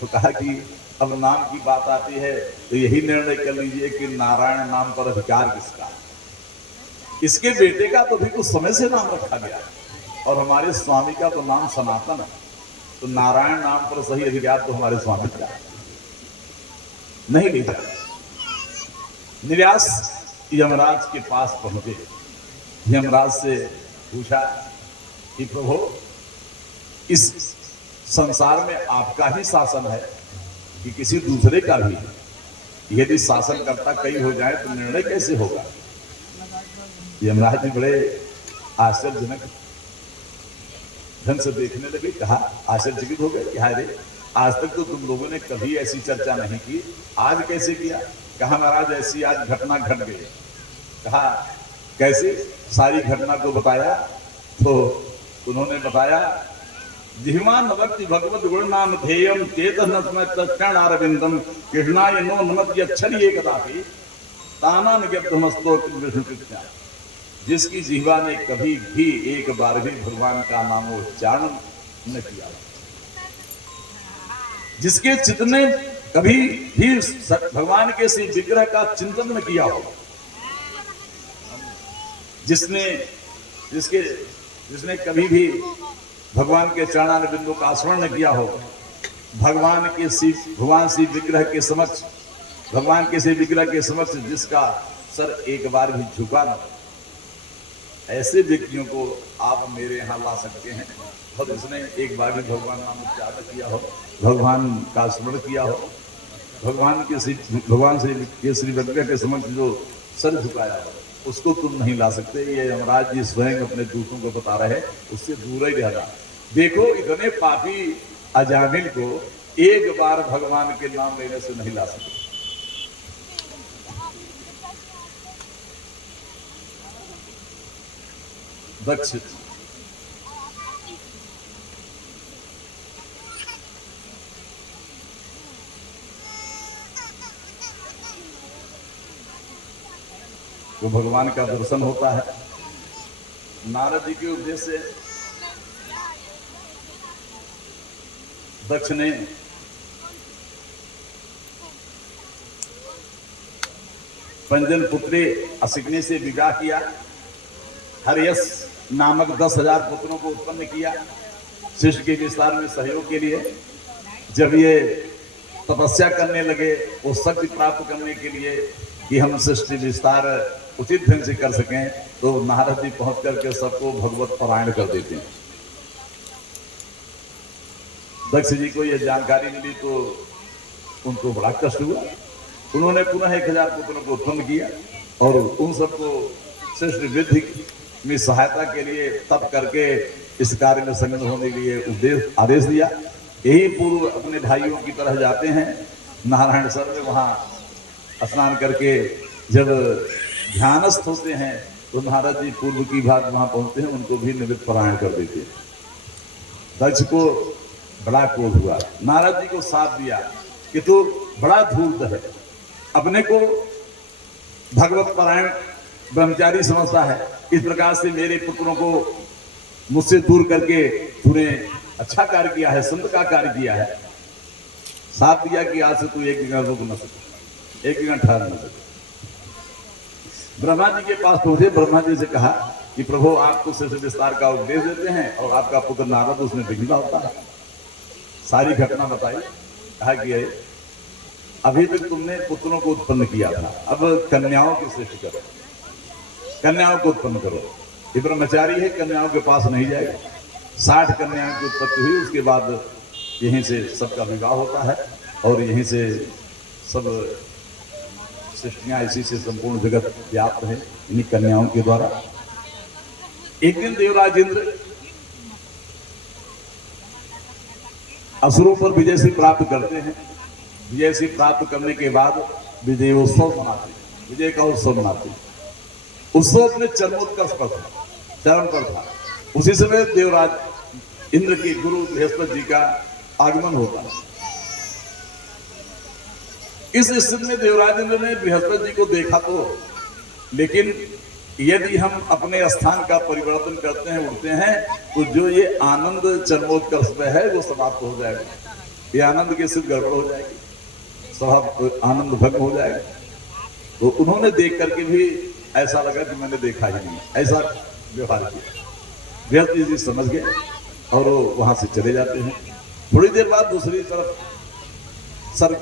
तो कहा कि अब नाम की बात आती है तो यही निर्णय कर लीजिए कि नारायण नाम पर अधिकार किसका। इसके बेटे का तो भी कुछ समय से नाम रखा गया, और हमारे स्वामी का तो नाम सनातन है, तो नारायण नाम पर सही अधिकार तो हमारे स्वामी का नहीं ले जाता। निराश यमराज के पास पहुंचे, यमराज से पूछा कि प्रभु इस संसार में आपका ही शासन है कि किसी दूसरे का भी? यदि शासन करता कई हो जाए तो निर्णय कैसे होगा? यमराज जी बड़े आश्चर्यजनक ढंग से देखने लगे, कहा आश्चर्यचकित हो गए कि हाय रे, आज तक तो तुम लोगों ने कभी ऐसी चर्चा नहीं की, आज कैसे किया? कहा महाराज ऐसी आज घटना घट गई। कहा कैसे? सारी घटना को बताया तो उन्होंने बताया, जिह्वा नवति भगवद गुण नाम ध्येयम चेतन अरविंदम कृष्णाय नो नमत यच्छरि कदापि तानान गद्धमस्तो विष्णु कृष्णा। जिसकी जिह्वा ने कभी भी एक बार भी भगवान का नाम उच्चारण न किया, जिसके चित्त ने कभी भी भगवान के श्री विग्रह का चिंतन न किया हो, जिसने कभी भी भगवान के चरणार बिंदु का स्मरण न किया हो, भगवान श्री विग्रह के समक्ष, भगवान के श्री विग्रह के समक्ष जिसका सर एक बार भी झुका न, ऐसे व्यक्तियों को आप मेरे यहाँ ला सकते हैं। और उसने एक बार भी भगवान नाम उच्चारण किया हो, भगवान का स्मरण किया हो, भगवान के श्री विग्रह के समक्ष जो सर झुकाया हो, उसको तुम नहीं ला सकते। ये यमराज जी स्वयं अपने दूतों को बता रहे, उससे दूर ही रहना। देखो इतने पापी अजामिल को एक बार भगवान के नाम लेने से नहीं ला सकते। दक्ष वो भगवान का दर्शन होता है। नारद जी के उद्देश्य से दक्ष ने पंजन पुत्री असिग्नि से विवाह किया, हरियस नामक 10,000 पुत्रों को उत्पन्न किया सृष्टि के विस्तार में सहयोग के लिए। जब ये तपस्या करने लगे वो शक्ति प्राप्त करने के लिए कि हम सृष्टि विस्तार उचित ढंग से कर सकें, तो नारद जी पहुंच करके सबको भगवत परायण कर देते हैं। दक्ष जी को यह जानकारी मिली तो उनको बड़ा कष्ट हुआ। उन्होंने पुनः 1,000 पुत्रों को उत्पन्न किया और उन सबको श्रेष्ठ वृद्धि में सहायता के लिए तप करके इस कार्य में संलग्न होने के लिए आदेश दिया। यही पूर्व अपने भाइयों की तरह जाते हैं नारायण सर में, वहाँ स्नान करके जब ध्यानस्थ होते हैं तो नारद जी पूर्व की भाग वहां पहुंचते हैं, उनको भी निवृत्त परायण कर देते हैं। दक्ष को बड़ा क्रोध हुआ, नारद जी को साथ दिया कि तू बड़ा धूर्त है, अपने को भगवत परायण ब्रह्मचारी समझता है, इस प्रकार से मेरे पुत्रों को मुझसे दूर करके तूने अच्छा कार्य किया है, संत का कार्य किया है। साथ दिया कि आज से तू एक जगह रुक न सके, एक जगह ठहर न सके। ब्रह्मा जी के पास पहुंचे, ब्रह्मा जी से कहा कि प्रभु आप तो शेष विस्तार का उपदेश देते हैं और आपका पुत्र नारद उसमें विघ्न होता है। सारी घटना बताई, कहा कि अभी तक तुमने पुत्रों को उत्पन्न किया था, अब कन्याओं की सृष्टि करो, कन्याओं को उत्पन्न करो। ये ब्रह्मचारी है, कन्याओं के पास नहीं जाएगा। 60 कन्याओं की उत्पत्ति हुई, उसके बाद यहीं से सबका विवाह होता है और यहीं से सब सृष्टियां, इसी से संपूर्ण जगत व्याप्त है इन्हीं कन्याओं के द्वारा। एक दिन देवराज इंद्र असुरों पर विजय से प्राप्त करते हैं। विजय से प्राप्त करने के बाद विजयोत्सव मनाते हैं, विजय का उत्सव मनाते हैं। उत्सव अपने चरमोत्कर्ष पर था, चरम पर था। उसी समय देवराज इंद्र के गुरु बृहस्पति जी का आगमन होता है। इस स्थिति में देवराज इंद्र ने बृहस्पति जी को देखा तो, लेकिन यदि हम अपने स्थान का परिवर्तन करते हैं, उठते हैं, तो जो ये आनंद चरमोत्कर्ष में है वो समाप्त हो जाएगा। ये आनंद की स्थिति गड़बड़ हो जाएगी, सब आनंद भंग हो जाएगा। तो उन्होंने देख करके भी ऐसा लगा कि मैंने देखा ही नहीं, ऐसा व्यवहार किया। बृहस्पति जी समझ गए और वो वहां से चले जाते हैं। थोड़ी देर बाद दूसरी तरफ सर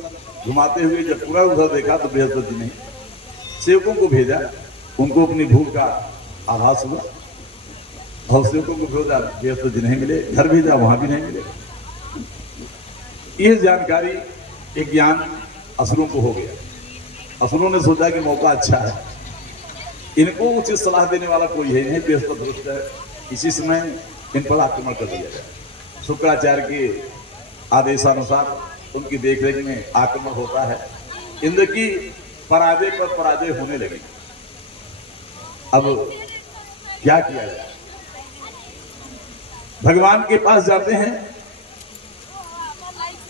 घुमाते हुए जब पूरा उधर देखा तो बृहस्पति जी ने सेवकों को भेजा, उनको अपनी भूख का आभास हुआ और सेवकों को भेजा, बृहस्पति जी नहीं मिले। घर भेजा, वहां भी नहीं मिले। यह जानकारी, एक ज्ञान असुरों को हो गया। असुरों ने सोचा कि मौका अच्छा है, इनको उचित सलाह देने वाला कोई है नहीं, बृहस्पति दुष्ट है, इसी समय इन पर आक्रमण कर दिया जाए। शुक्राचार्य के आदेशानुसार उनकी देखरेख में आक्रमण होता है। इंद्र की पराजय पर पराजय होने लगी। अब क्या किया जाए? भगवान के पास जाते हैं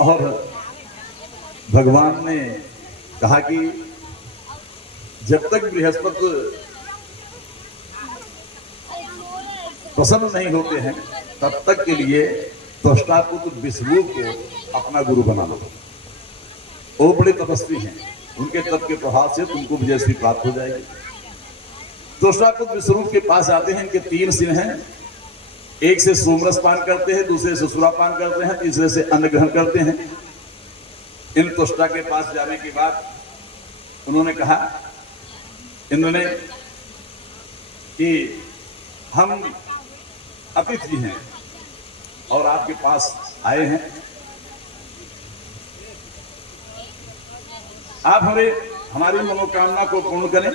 और भगवान ने कहा कि जब तक बृहस्पति प्रसन्न नहीं होते हैं तब तक के लिए त्वष्टापुत्र विष्णु को अपना गुरु बना लो। वो बड़े तपस्वी हैं, उनके तप के प्रभाव से तुमको विजय श्री प्राप्त हो जाएगी। त्वष्टापुत्र विष्णु के पास आते हैं। इनके 3 सिर हैं, एक से सोमरस पान करते हैं, दूसरे से सुरापान करते हैं, तीसरे से अन्न ग्रहण करते हैं। इन त्वष्टा के पास जाने के बाद उन्होंने कहा, इन्होंने कि हम अतिथि हैं और आपके पास आए हैं, आप हमारी मनोकामना को पूर्ण करें।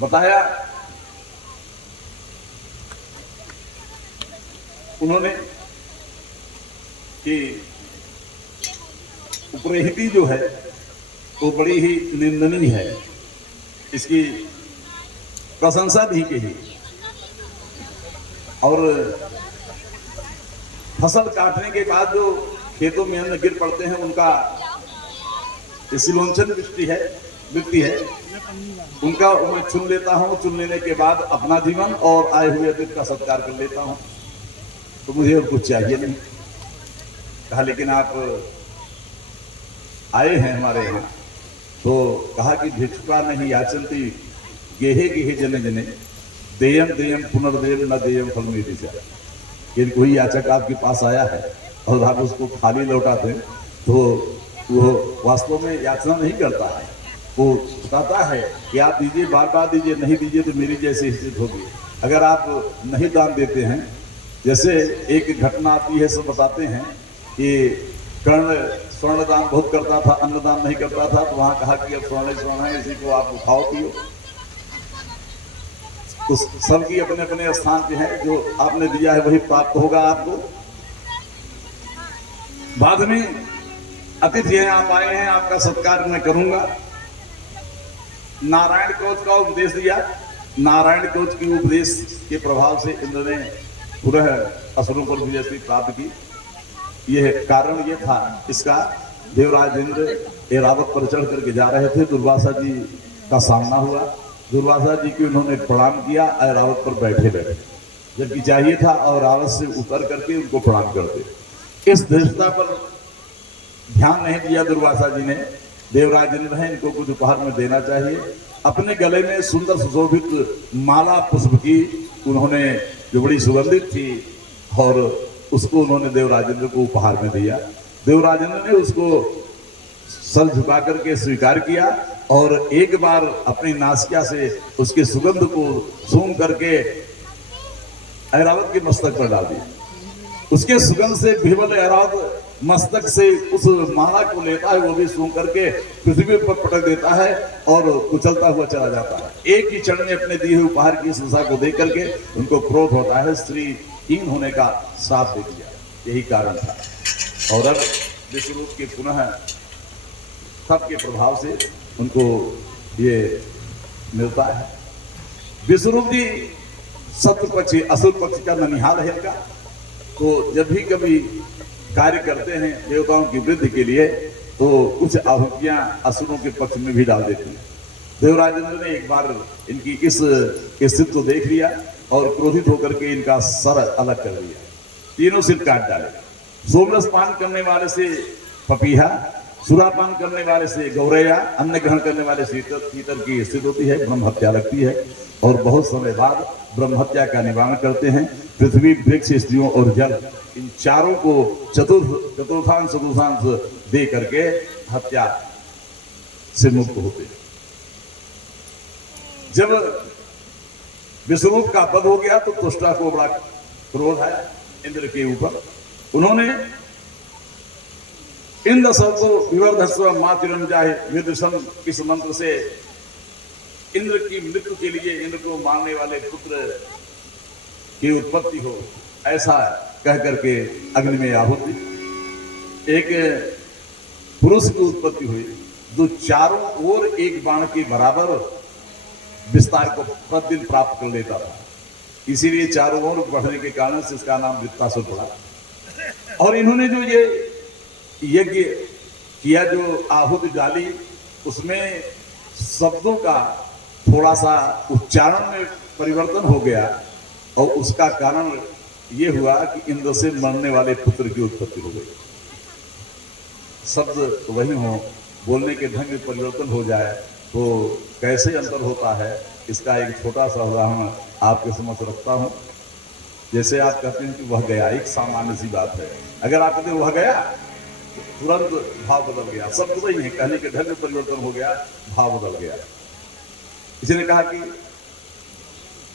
बताया उन्होंने कि उपरेहिती जो है वो बड़ी ही निंदनीय है, इसकी प्रशंसा भी की। और फसल काटने के बाद जो खेतों में अन्न गिर पड़ते हैं उनका सिलोंचन वृत्ति है, उनका मैं चुन लेता हूँ। चुन लेने के बाद अपना जीवन और आए हुए अतिथि का सत्कार कर लेता हूँ, तो मुझे और कुछ चाहिए नहीं। कहा लेकिन आप आए हैं हमारे यहाँ, तो कहा कि भिक्षुका नहीं याचन्ति गेहे गेहे जने जने देयम देयम पुनर्देयम न देयम फलमेति से। यदि कोई याचक आपके पास आया है और आप उसको खाली लौटाते हैं तो वो वास्तव में याचना नहीं करता है, वो बताता है कि आप दीजिए, बार बार दीजिए, नहीं दीजिए तो मेरी जैसी स्थिति होगी। अगर आप नहीं दान देते हैं, जैसे एक घटना आती है, सब बताते हैं कि कर्ण स्वर्ण दान बहुत करता था, अन्न दान नहीं करता था, तो वहां कहा कि अब स्वर्ण है, इसी को आप खाओ पियो। तो सबकी अपने अपने स्थान पे है, जो आपने दिया है वही प्राप्त होगा आपको। बाद में अतिथि हैं, आप आए हैं, आपका सत्कार मैं करूंगा। नारायण कवच का उपदेश दिया। नारायण कवच के उपदेश के प्रभाव से इंद्र ने पुनः असुरों पर विजय प्राप्त की। यह कारण ये था इसका, देवराज इंद्र ऐरावत पर चढ़ करके जा रहे थे, दुर्वासा जी का सामना हुआ। दुर्वासा जी को उन्होंने प्रणाम किया, ऐरावत पर बैठे बैठे, जबकि चाहिए था और ऐरावत से उतर करके उनको प्रणाम करते। इस धृष्टता पर ध्यान नहीं दिया दुर्वासा जी ने। देवराज इंद्र हैं, इनको कुछ उपहार में देना चाहिए। अपने गले में सुंदर सुशोभित माला पुष्प की उन्होंने, जो बड़ी सुगंधित थी, और उसको उन्होंने देवराज इंद्र को उपहार में दिया। देवराज इंद्र ने उसको सर झुका करके स्वीकार किया और एक बार अपनी नासिका से उसके सुगंध को सूंघ करके ऐरावत के मस्तक पर डाल दिया। उसके सुगंध से विह्वल ऐरावत मस्तक से उस माला को लेता है, वो भी सूंघ करके पृथ्वी पर पटक देता है और कुचलता हुआ चला जाता है। एक ही क्षण में अपने दिए हुए उपहार की सुधा को देख करके उनको क्रोध होता है, स्त्रीहीन होने का साथ दे दिया। यही कारण था। और अब विश्वरूप के पुनः तप के प्रभाव से उनको ये मिलता है। विश्वरूप जी सत्य पक्ष असुर पक्ष का ननिहाल है इनका। तो जब भी कभी कार्य करते हैं देवताओं की वृद्धि के लिए, तो कुछ आहुतियां असुरों के पक्ष में भी डाल देते हैं। देवराज इंद्र ने एक बार इनकी इस स्थिति को देख लिया और क्रोधित होकर के इनका सर अलग कर दिया, तीनों सिर काट डाले। सोमरस पान करने वाले से पपीहा, सुरापान करने वाले से गौरैया, अन्न ग्रहण करने वाले से तीतर की स्थिति होती है, ब्रह्म हत्या लगती है। और बहुत समय बाद ब्रह्म हत्या का निवारण करते हैं। पृथ्वी, वृक्ष, स्त्रियों और जल, इन चारों को चतुर्थांश दे करके हत्या से मुक्त होते हैं। जब विश्वरूप का वध हो गया तो तुष्टा को बड़ा क्रोध आया इंद्र के ऊपर। उन्होंने इंद्र सबको विवर्धस्व मातृम जाहे विदुषम, इस मंत्र से इंद्र की मृत्यु के लिए, इंद्र को मारने वाले पुत्र की उत्पत्ति हो, ऐसा कह करके अग्नि में आहुति। एक पुरुष की उत्पत्ति हुई जो चारों ओर एक बाण के बराबर विस्तार को प्रतिदिन प्राप्त कर लेता था। इसीलिए चारों ओर बढ़ने के कारण से इसका नाम वृत्तासुर पड़ा। और इन्होंने जो ये यज्ञ किया, जो आहुति डाली, उसमें शब्दों का थोड़ा सा उच्चारण में परिवर्तन हो गया और उसका कारण ये हुआ कि इंद्र से मरने वाले पुत्र की उत्पत्ति हो गई। शब्द वही हो, बोलने के ढंग में परिवर्तन हो जाए तो कैसे अंतर होता है, इसका एक छोटा सा उदाहरण आपके समक्ष रखता हूँ। जैसे आप कहते हैं कि वह गया, एक सामान्य सी बात है। अगर आप कहते हैं वह गया, तो तुरंत भाव बदल गया। शब्द वही है, कहने के ढंग में परिवर्तन हो गया, भाव बदल गया। किसी ने कहा कि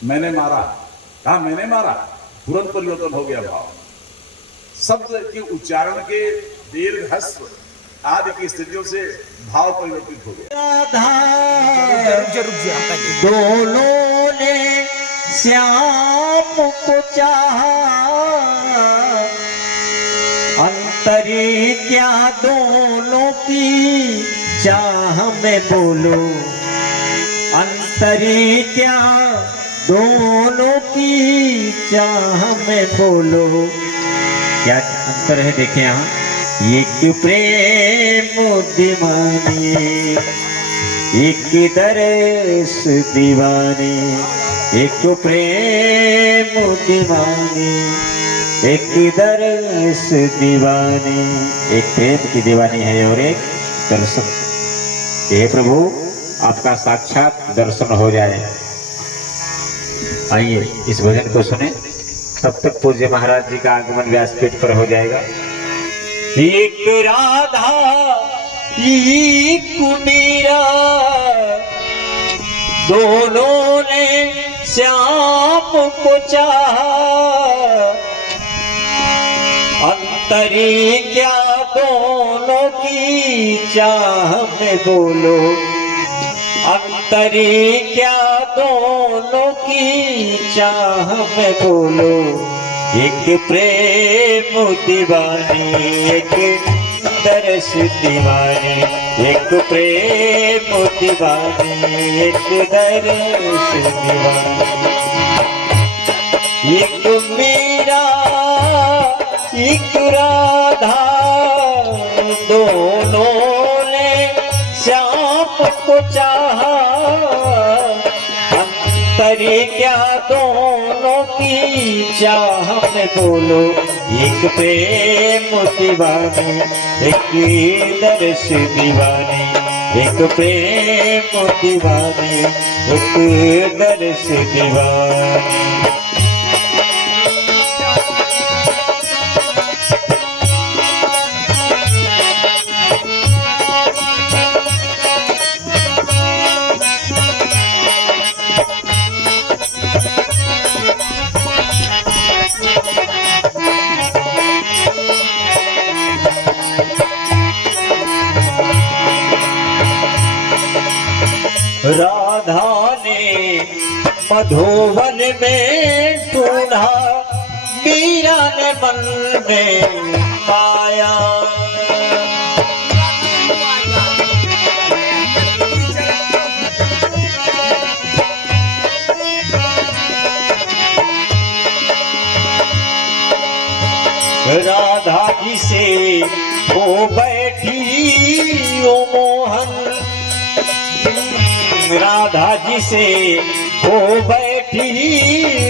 मैंने मारा, कहा मैंने मारा, तुरंत परिवर्तन हो गया भाव। शब्द के उच्चारण के दीर्घ ह्रस्व आदि की स्थितियों से भाव परिवर्तित हो गया। दोनों ने श्याम को चाहा, अंतरी क्या दोनों की चाह में बोलो, अंतरी क्या दोनों की चाह में बोलो। क्या अंतर है देखें यहाँ, ये क्यों प्रेम दीवानी, एक दरस दीवानी, एक प्रेम दीवानी, एक दरस दीवानी। एक प्रेम की दीवानी है और एक दर्शन। हे प्रभु, आपका साक्षात दर्शन हो जाए। आइए इस भजन को सुने। तब तक पूज्य महाराज जी का आगमन व्यासपीठ पर हो जाएगा। एक राधा एक मीरा, दोनों ने श्याम को चाहा, अंतरी क्या दोनों की चाह में बोलो, अंतरी क्या दोनों की चाह में बोलो। एक प्रेम दीवानी, एक दर्श दीवानी, एक प्रेम दीवानी, एक दर्श दीवानी। एक मीरा एक राधा दोनों ने श्याम को चाहा, अंतरी क्या दोनों की चाह में बोलो। एक प्रेम दीवानी, एक दर्श दीवानी, एक प्रेम दीवानी, एक दर्श दीवानी। राधा ने मधुवन में ढूंढा, मीरा ने मन में पाया। राधा जी से वो बैठी ओ मोहन, राधा जी से हो बैठी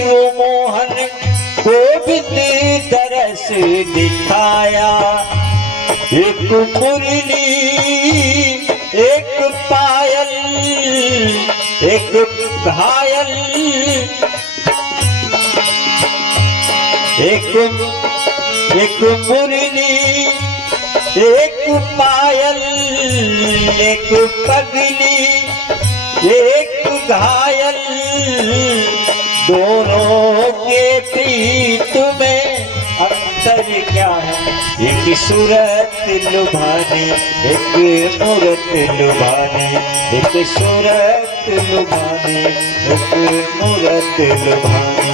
वो मोहन, गोविंद दरस दिखाया। एक मुरली एक पायल, एक घायल, एक मुरली एक पायल, एक पगली एक घायल, दोनों के प्रीत में अंतर क्या है। एक सूरत लुभाने, एक मूरत लुभाने, एक सूरत लुभाने, एक मूरत लुभाने।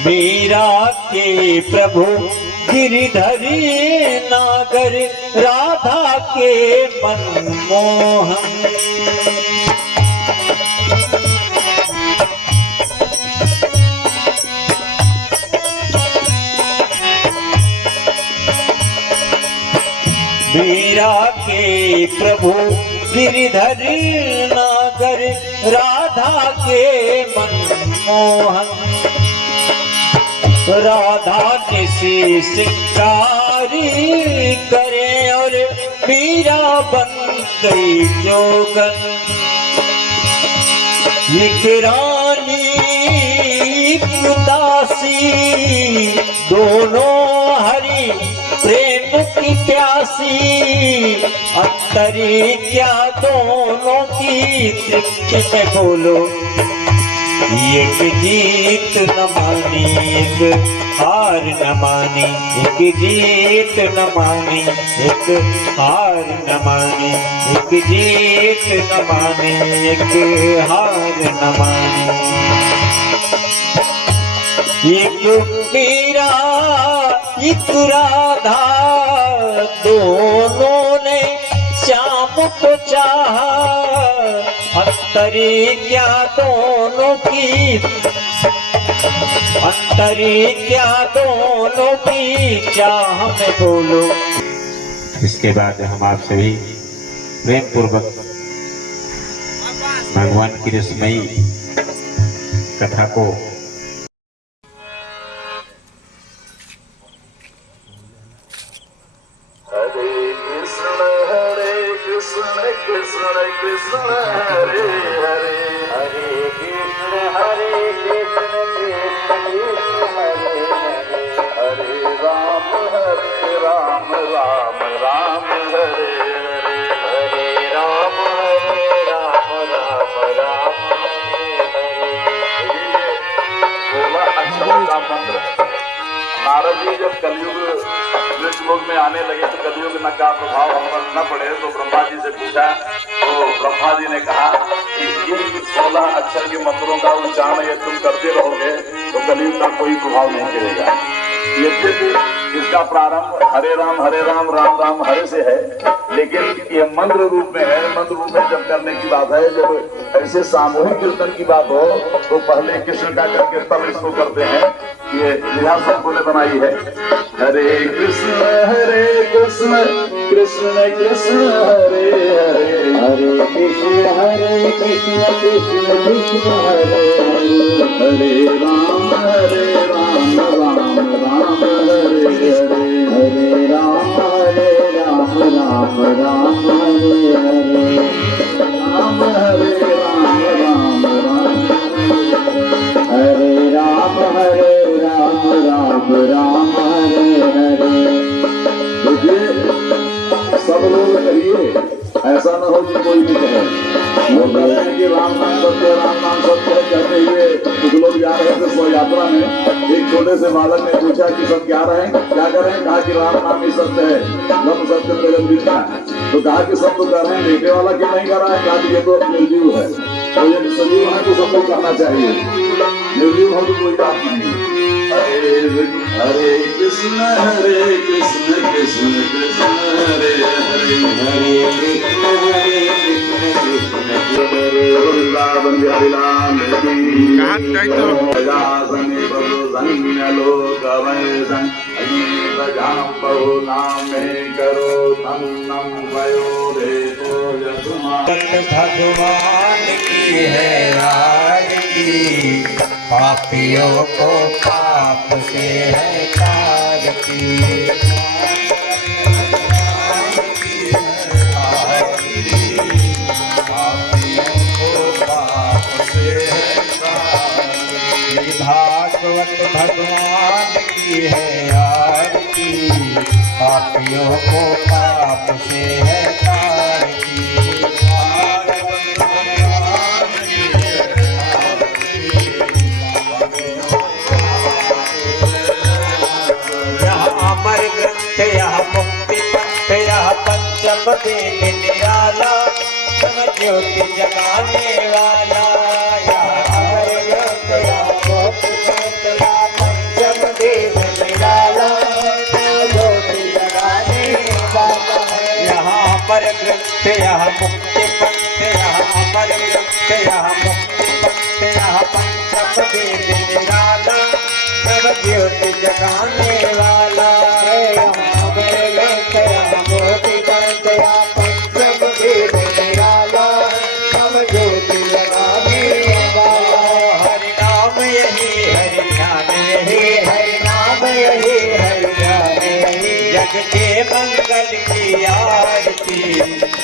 मीरा के प्रभु गिरिधरी नागर, राधा के मनमोहन। मीरा के प्रभु गिरिधर नागर, राधा के मनमोहन। राधा किसी शिकारी करे और मीरा बन गई जोगन। एक रानी एक दासी, दोनों हरि प्रेम की प्यासी। अंतरी क्या दोनों की तृप्ति में बोलो। एक जीत न मानी एक हार न मानी, एक जीत न मानी एक हार न मानी, एक जीत न मानी एक हार न मानी। एक मीरा एक राधा, दोनों ने श्याम को चाहा। अंतरी क्या दोनों की, अंतरी क्या दोनों की चाह में बोलो। इसके बाद हम आप सभी प्रेम पूर्वक भगवान की रसमयी कथा को कृष्ण कृष्ण हरे हरे, हरे कृष्ण कृष्ण लोक में आने लगे तो कलियुग का प्रभाव हम पर न पड़े, तो ब्रह्मा जी से पूछा, तो ब्रह्मा जी ने कहा कि इन 16 अक्षर के मंत्रों का उच्चारण यदि तुम करते रहोगे तो कलियुग का कोई प्रभाव नहीं करेगा। यद्यपि इसका प्रारंभ हरे राम राम राम हरे से है, लेकिन ये मंत्र रूप में है। मंत्र रूप में जब करने की बात है, जब ऐसे सामूहिक कीर्तन की बात हो तो पहले कृष्ण का करके तब इसको करते हैं। ये लिहाजा ने बनाई है, हरे कृष्ण कृष्ण कृष्ण हरे हरे, हरे कृष्ण कृष्ण कृष्ण हरे हरे, हरे राम राम राम हरे हरे, हरे राम राम राम हरे हरे, राम हरे राम राम हरे राम राम हरे हरे। देखिए सब लोग कहिए, ऐसा न हो कि कोई भी कहे वो कह रहे हैं कि राम नाम सत्य है कहते हुए कुछ लोग जा रहे थे शव यात्रा में। एक छोटे से बालक ने पूछा कि सब क्या करें, कहा कि राम नाम ही सत्य है, ब्रह्म सत्य जगत मिथ्या। तो कहा कि सब तो कर रहे हैं, देखने वाला क्यों नहीं कर रहा है? कहा कि ये तो निर्जीव है, तो यदि सजीव है तो सबको करना चाहिए, निर्जीव हो तो कोई बात नहीं। हरे कृष्ण कृष्ण कृष्ण हरे हरे, हरे कृष्ण वृंदावन बिहारी लाल की प्रजासने प्रभु धन्य लोक वैसन, प्रजाम बहु नाम करो तन्नम वयो देवो यशुमा। भगवान की है आरती, पापियों को पाप से है तारती। भागवत भगवान की है आरती, पापियों को पाप से है तारती। यह अमर ग्रंथ, यह मुक्ति पंथ, यह पंचम वेद निराला, ज्योति जगाने वाला। यह अमर ग्रंथ, यह मुक्ति पंथ, यह पंचम वेद निराला, ज्योति जगाने वाला। यह अमर ग्रंथ, यह मुक्ति पंथ, यह अमर ग्रंथ, यह मुक्ति पंथ, यह पंचम वेद निराला, ज्योति जगाने वाला। अमर ग्रंथ, यह मुक्ति पंथ, यह पंचम वेद निराला, ज्योति जगाने वाला। हरि नाम यही, हरि ध्यान यही, हरि नाम यही, हरि ध्यान यही, जग के मंगल की आरती,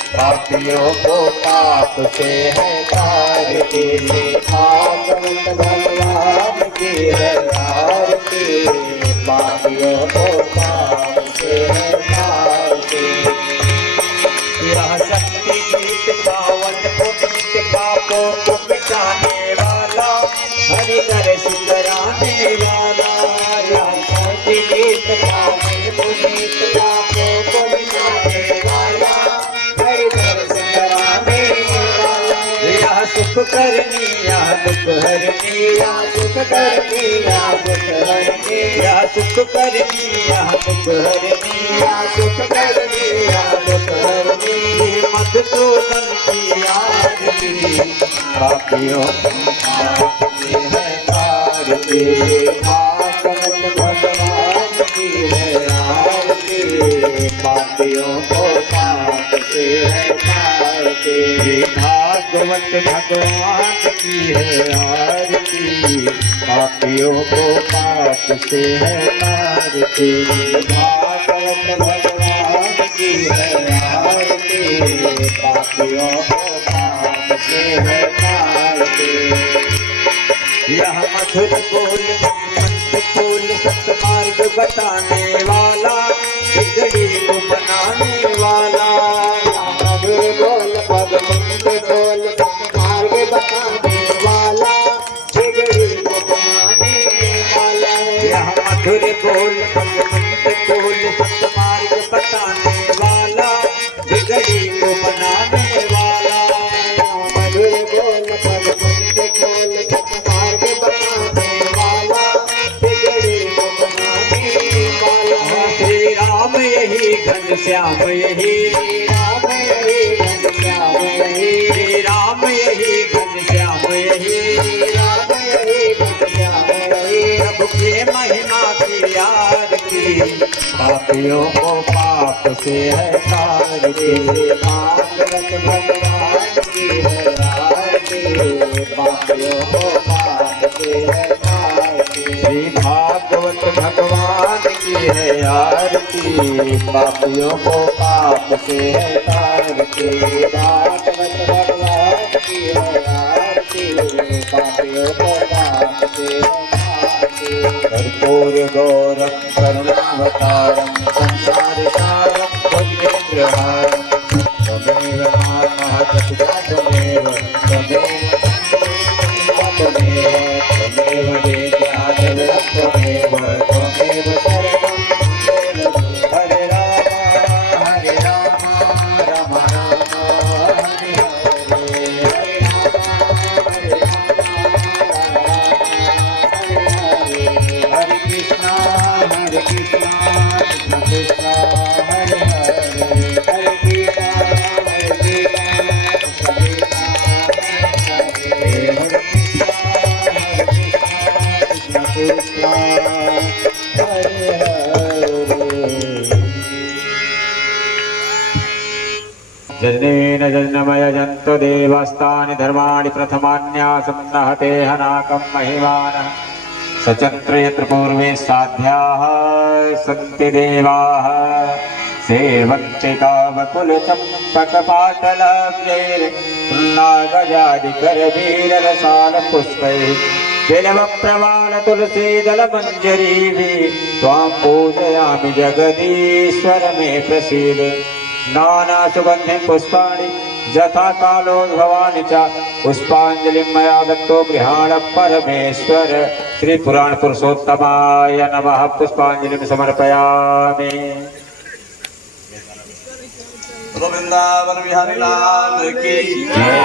पापियों को पाप से है तारती। भागवत भगवान की है आरती, पापियों को पाप से है तारती। यह शक्ति गीत पावन पुनीत, पापों को मिटाने वाला, हरि दर्शन कराने वाला। यह शक्ति गीत पावन पुनीत, पापों को मिटाने वाला, हरि दर्शन कराने वाला। यह सुख करनी, यह दुख हरनी, यह सुख करनी, यह दुख हरनी, यह सुख करनी, यह दुख हरनी, यह सुख करनी, यह दुख हरनी। मधुसूदन की आरती, पापियों को पाप से है तारती। भागवत भगवान की है आरती, पापियों को पाप से है तारती। भागवत भगवान की है आरती, पापियों को पाप से है तारती। भागवत भगवान की है आरती, पापियों को पाप से है तारती। यह मधुर बोल मंत्र फूल, सत्मार्ग बताने वाला, बिगड़ी को बनाने वाला। मधुर बोल पद मंत्र बोल, सत्मार्ग बताने वाला, बिगड़ी को बनाने वाला। यह मधुर बोल पद मंत्र बोल, सत्मार्ग यही घनश्याम यही राम यही घनश्याम यही श्री राम यही घनश्याम यही राम यही घनश्याम यही प्रभु की महिमा की आरती पापियों को पाप से है तारती भागवत भगवान की है आरती पापियों को पाप से है तारती श्री भागवत भगवान की है आरती पापियों को पाप से है तारती भागवत भगवान की है आरती पापियों को पाप से है तारती कर्पूर गौरम करुणावतारम संसार सारम भुजगेन्द्रहारम त्वमेव माता पिता त्वमेव विद्याधरं त्वमेव शरणं हरे राम राम राम हरे हरे कृष्णा कृष्ण कृष्ण हरे हरे हरे कृष्णा कृष्ण हरे जनेन जन्मय जन्तु देवास्तानि धर्माणि प्रथमान्यासं नहते हनाकं महिमानः सचन्द्र यत्र पूर्वे साध्याः सन्ति देवाः सेवन्ति कावकुलचम्पकपाटलाब्जैर्नागजादिकरवीररसालपुष्पैः बिल्वप्रवालतुलसीदलमञ्जरीभिः त्वां पूजयामि जगदीश्वर मे प्रसीद नानासुगन्धिं पुष्पाणि यथा कालोद्भवानि च पुष्पाञ्जलिं मया दत्तो गृहाण परमेश्वर श्री पुराण पुरुषोत्तमाय नमः पुष्पाञ्जलिं समर्पयामि वृंदावन बिहारी लाल की जय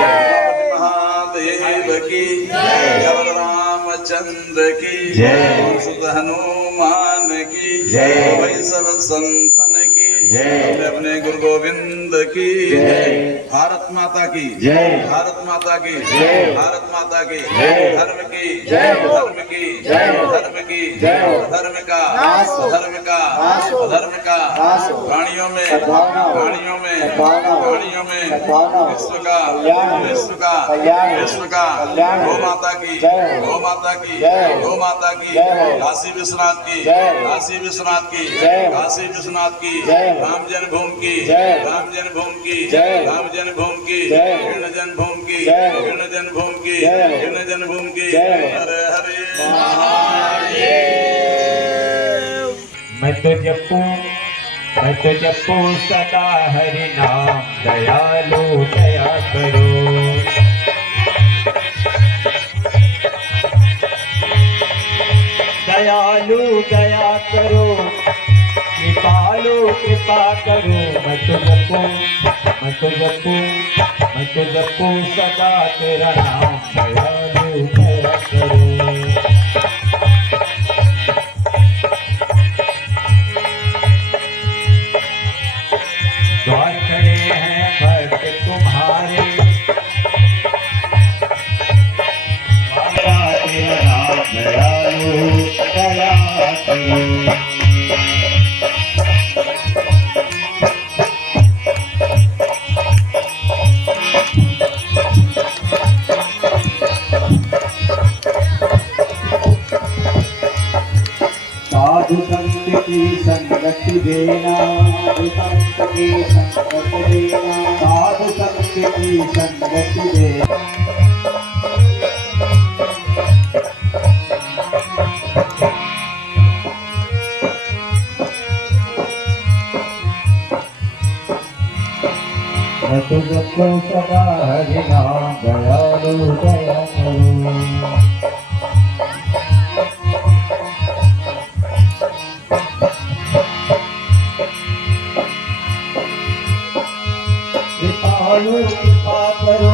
महादेव की जय रामचंद्र की जय सुध हनुमान की जय वही सब संतन की जय अपने गुरु गोविंद की जय भारत माता की जय भारत माता की जय भारत माता की जय धर्म की जय धर्म की जय धर्म की जय धर्म का धर्म का धर्म का प्राणियों में विश्व का गौ माता की गौ माता की गौ माता की काशी विश्वनाथ की काशी विश्वनाथ की काशी विश्वनाथ की राम जन्मभूमि की राम जन्मभूमि की राम जन्मभूमि की कृष्ण जन्मभूमि की कृष्ण जन्मभूमि की कृष्ण जन्मभूमि की हरे हरे महादेव। मैं तो जपू सदा हरि नाम दयालु दया करो दयालु दया करो कृपालु कृपा करो मैं तो जपू सदा तेरा नाम दयालु दया करो द्वार खड़े हैं भक्त तुम्हारे तेरा नाम दयालु दया करो साधु संत की संगति देना साधु संत की संगति देना साधु संत की संगति देना मैं तुझको सदा हरि नाम दयालु दया करूं कृपालु कृपा करो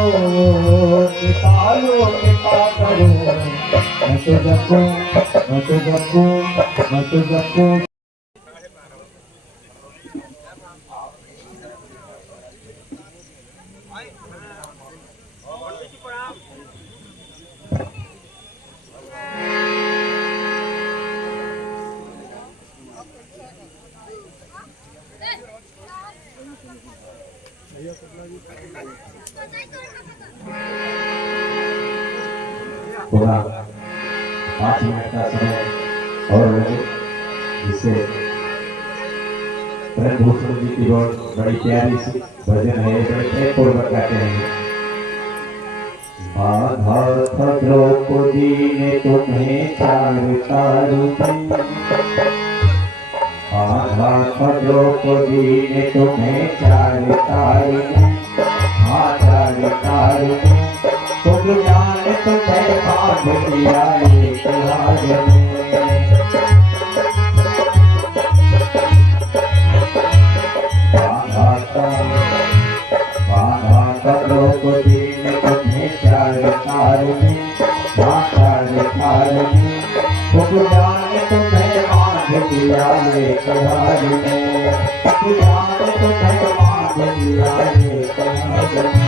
मैं तुझको पूरा 5 मिनट का समय और लगे, जिससे ब्रह्मभूषण जी की बहुत बड़ी प्यारी सी भजन है, बड़े प्रेम पूर्वक गाते हैं। बाधा था द्रौपदी ने तुम्हें चारु चारु बाधा था द्रौपदी ने तुम्हें चारु चारु चारु चारु तुम जाने तुम्हें भाग दिया एक राज में। बाधा था द्रौपदी ने तुम्हें चारु चारु तुम जाने तुम्हें भाग दिया एक राज में। तुम जाने तुम्हें भाग दिया एक राज में।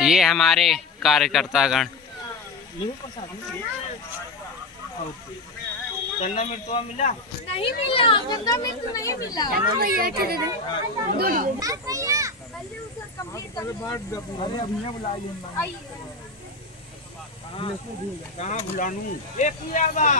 ये हमारे कार्यकर्तागण चंदा मिर्च मिला नहीं मिला, चंदा मिर्च नहीं मिला। भैया के दे दे कहाँ भुलानू एक बा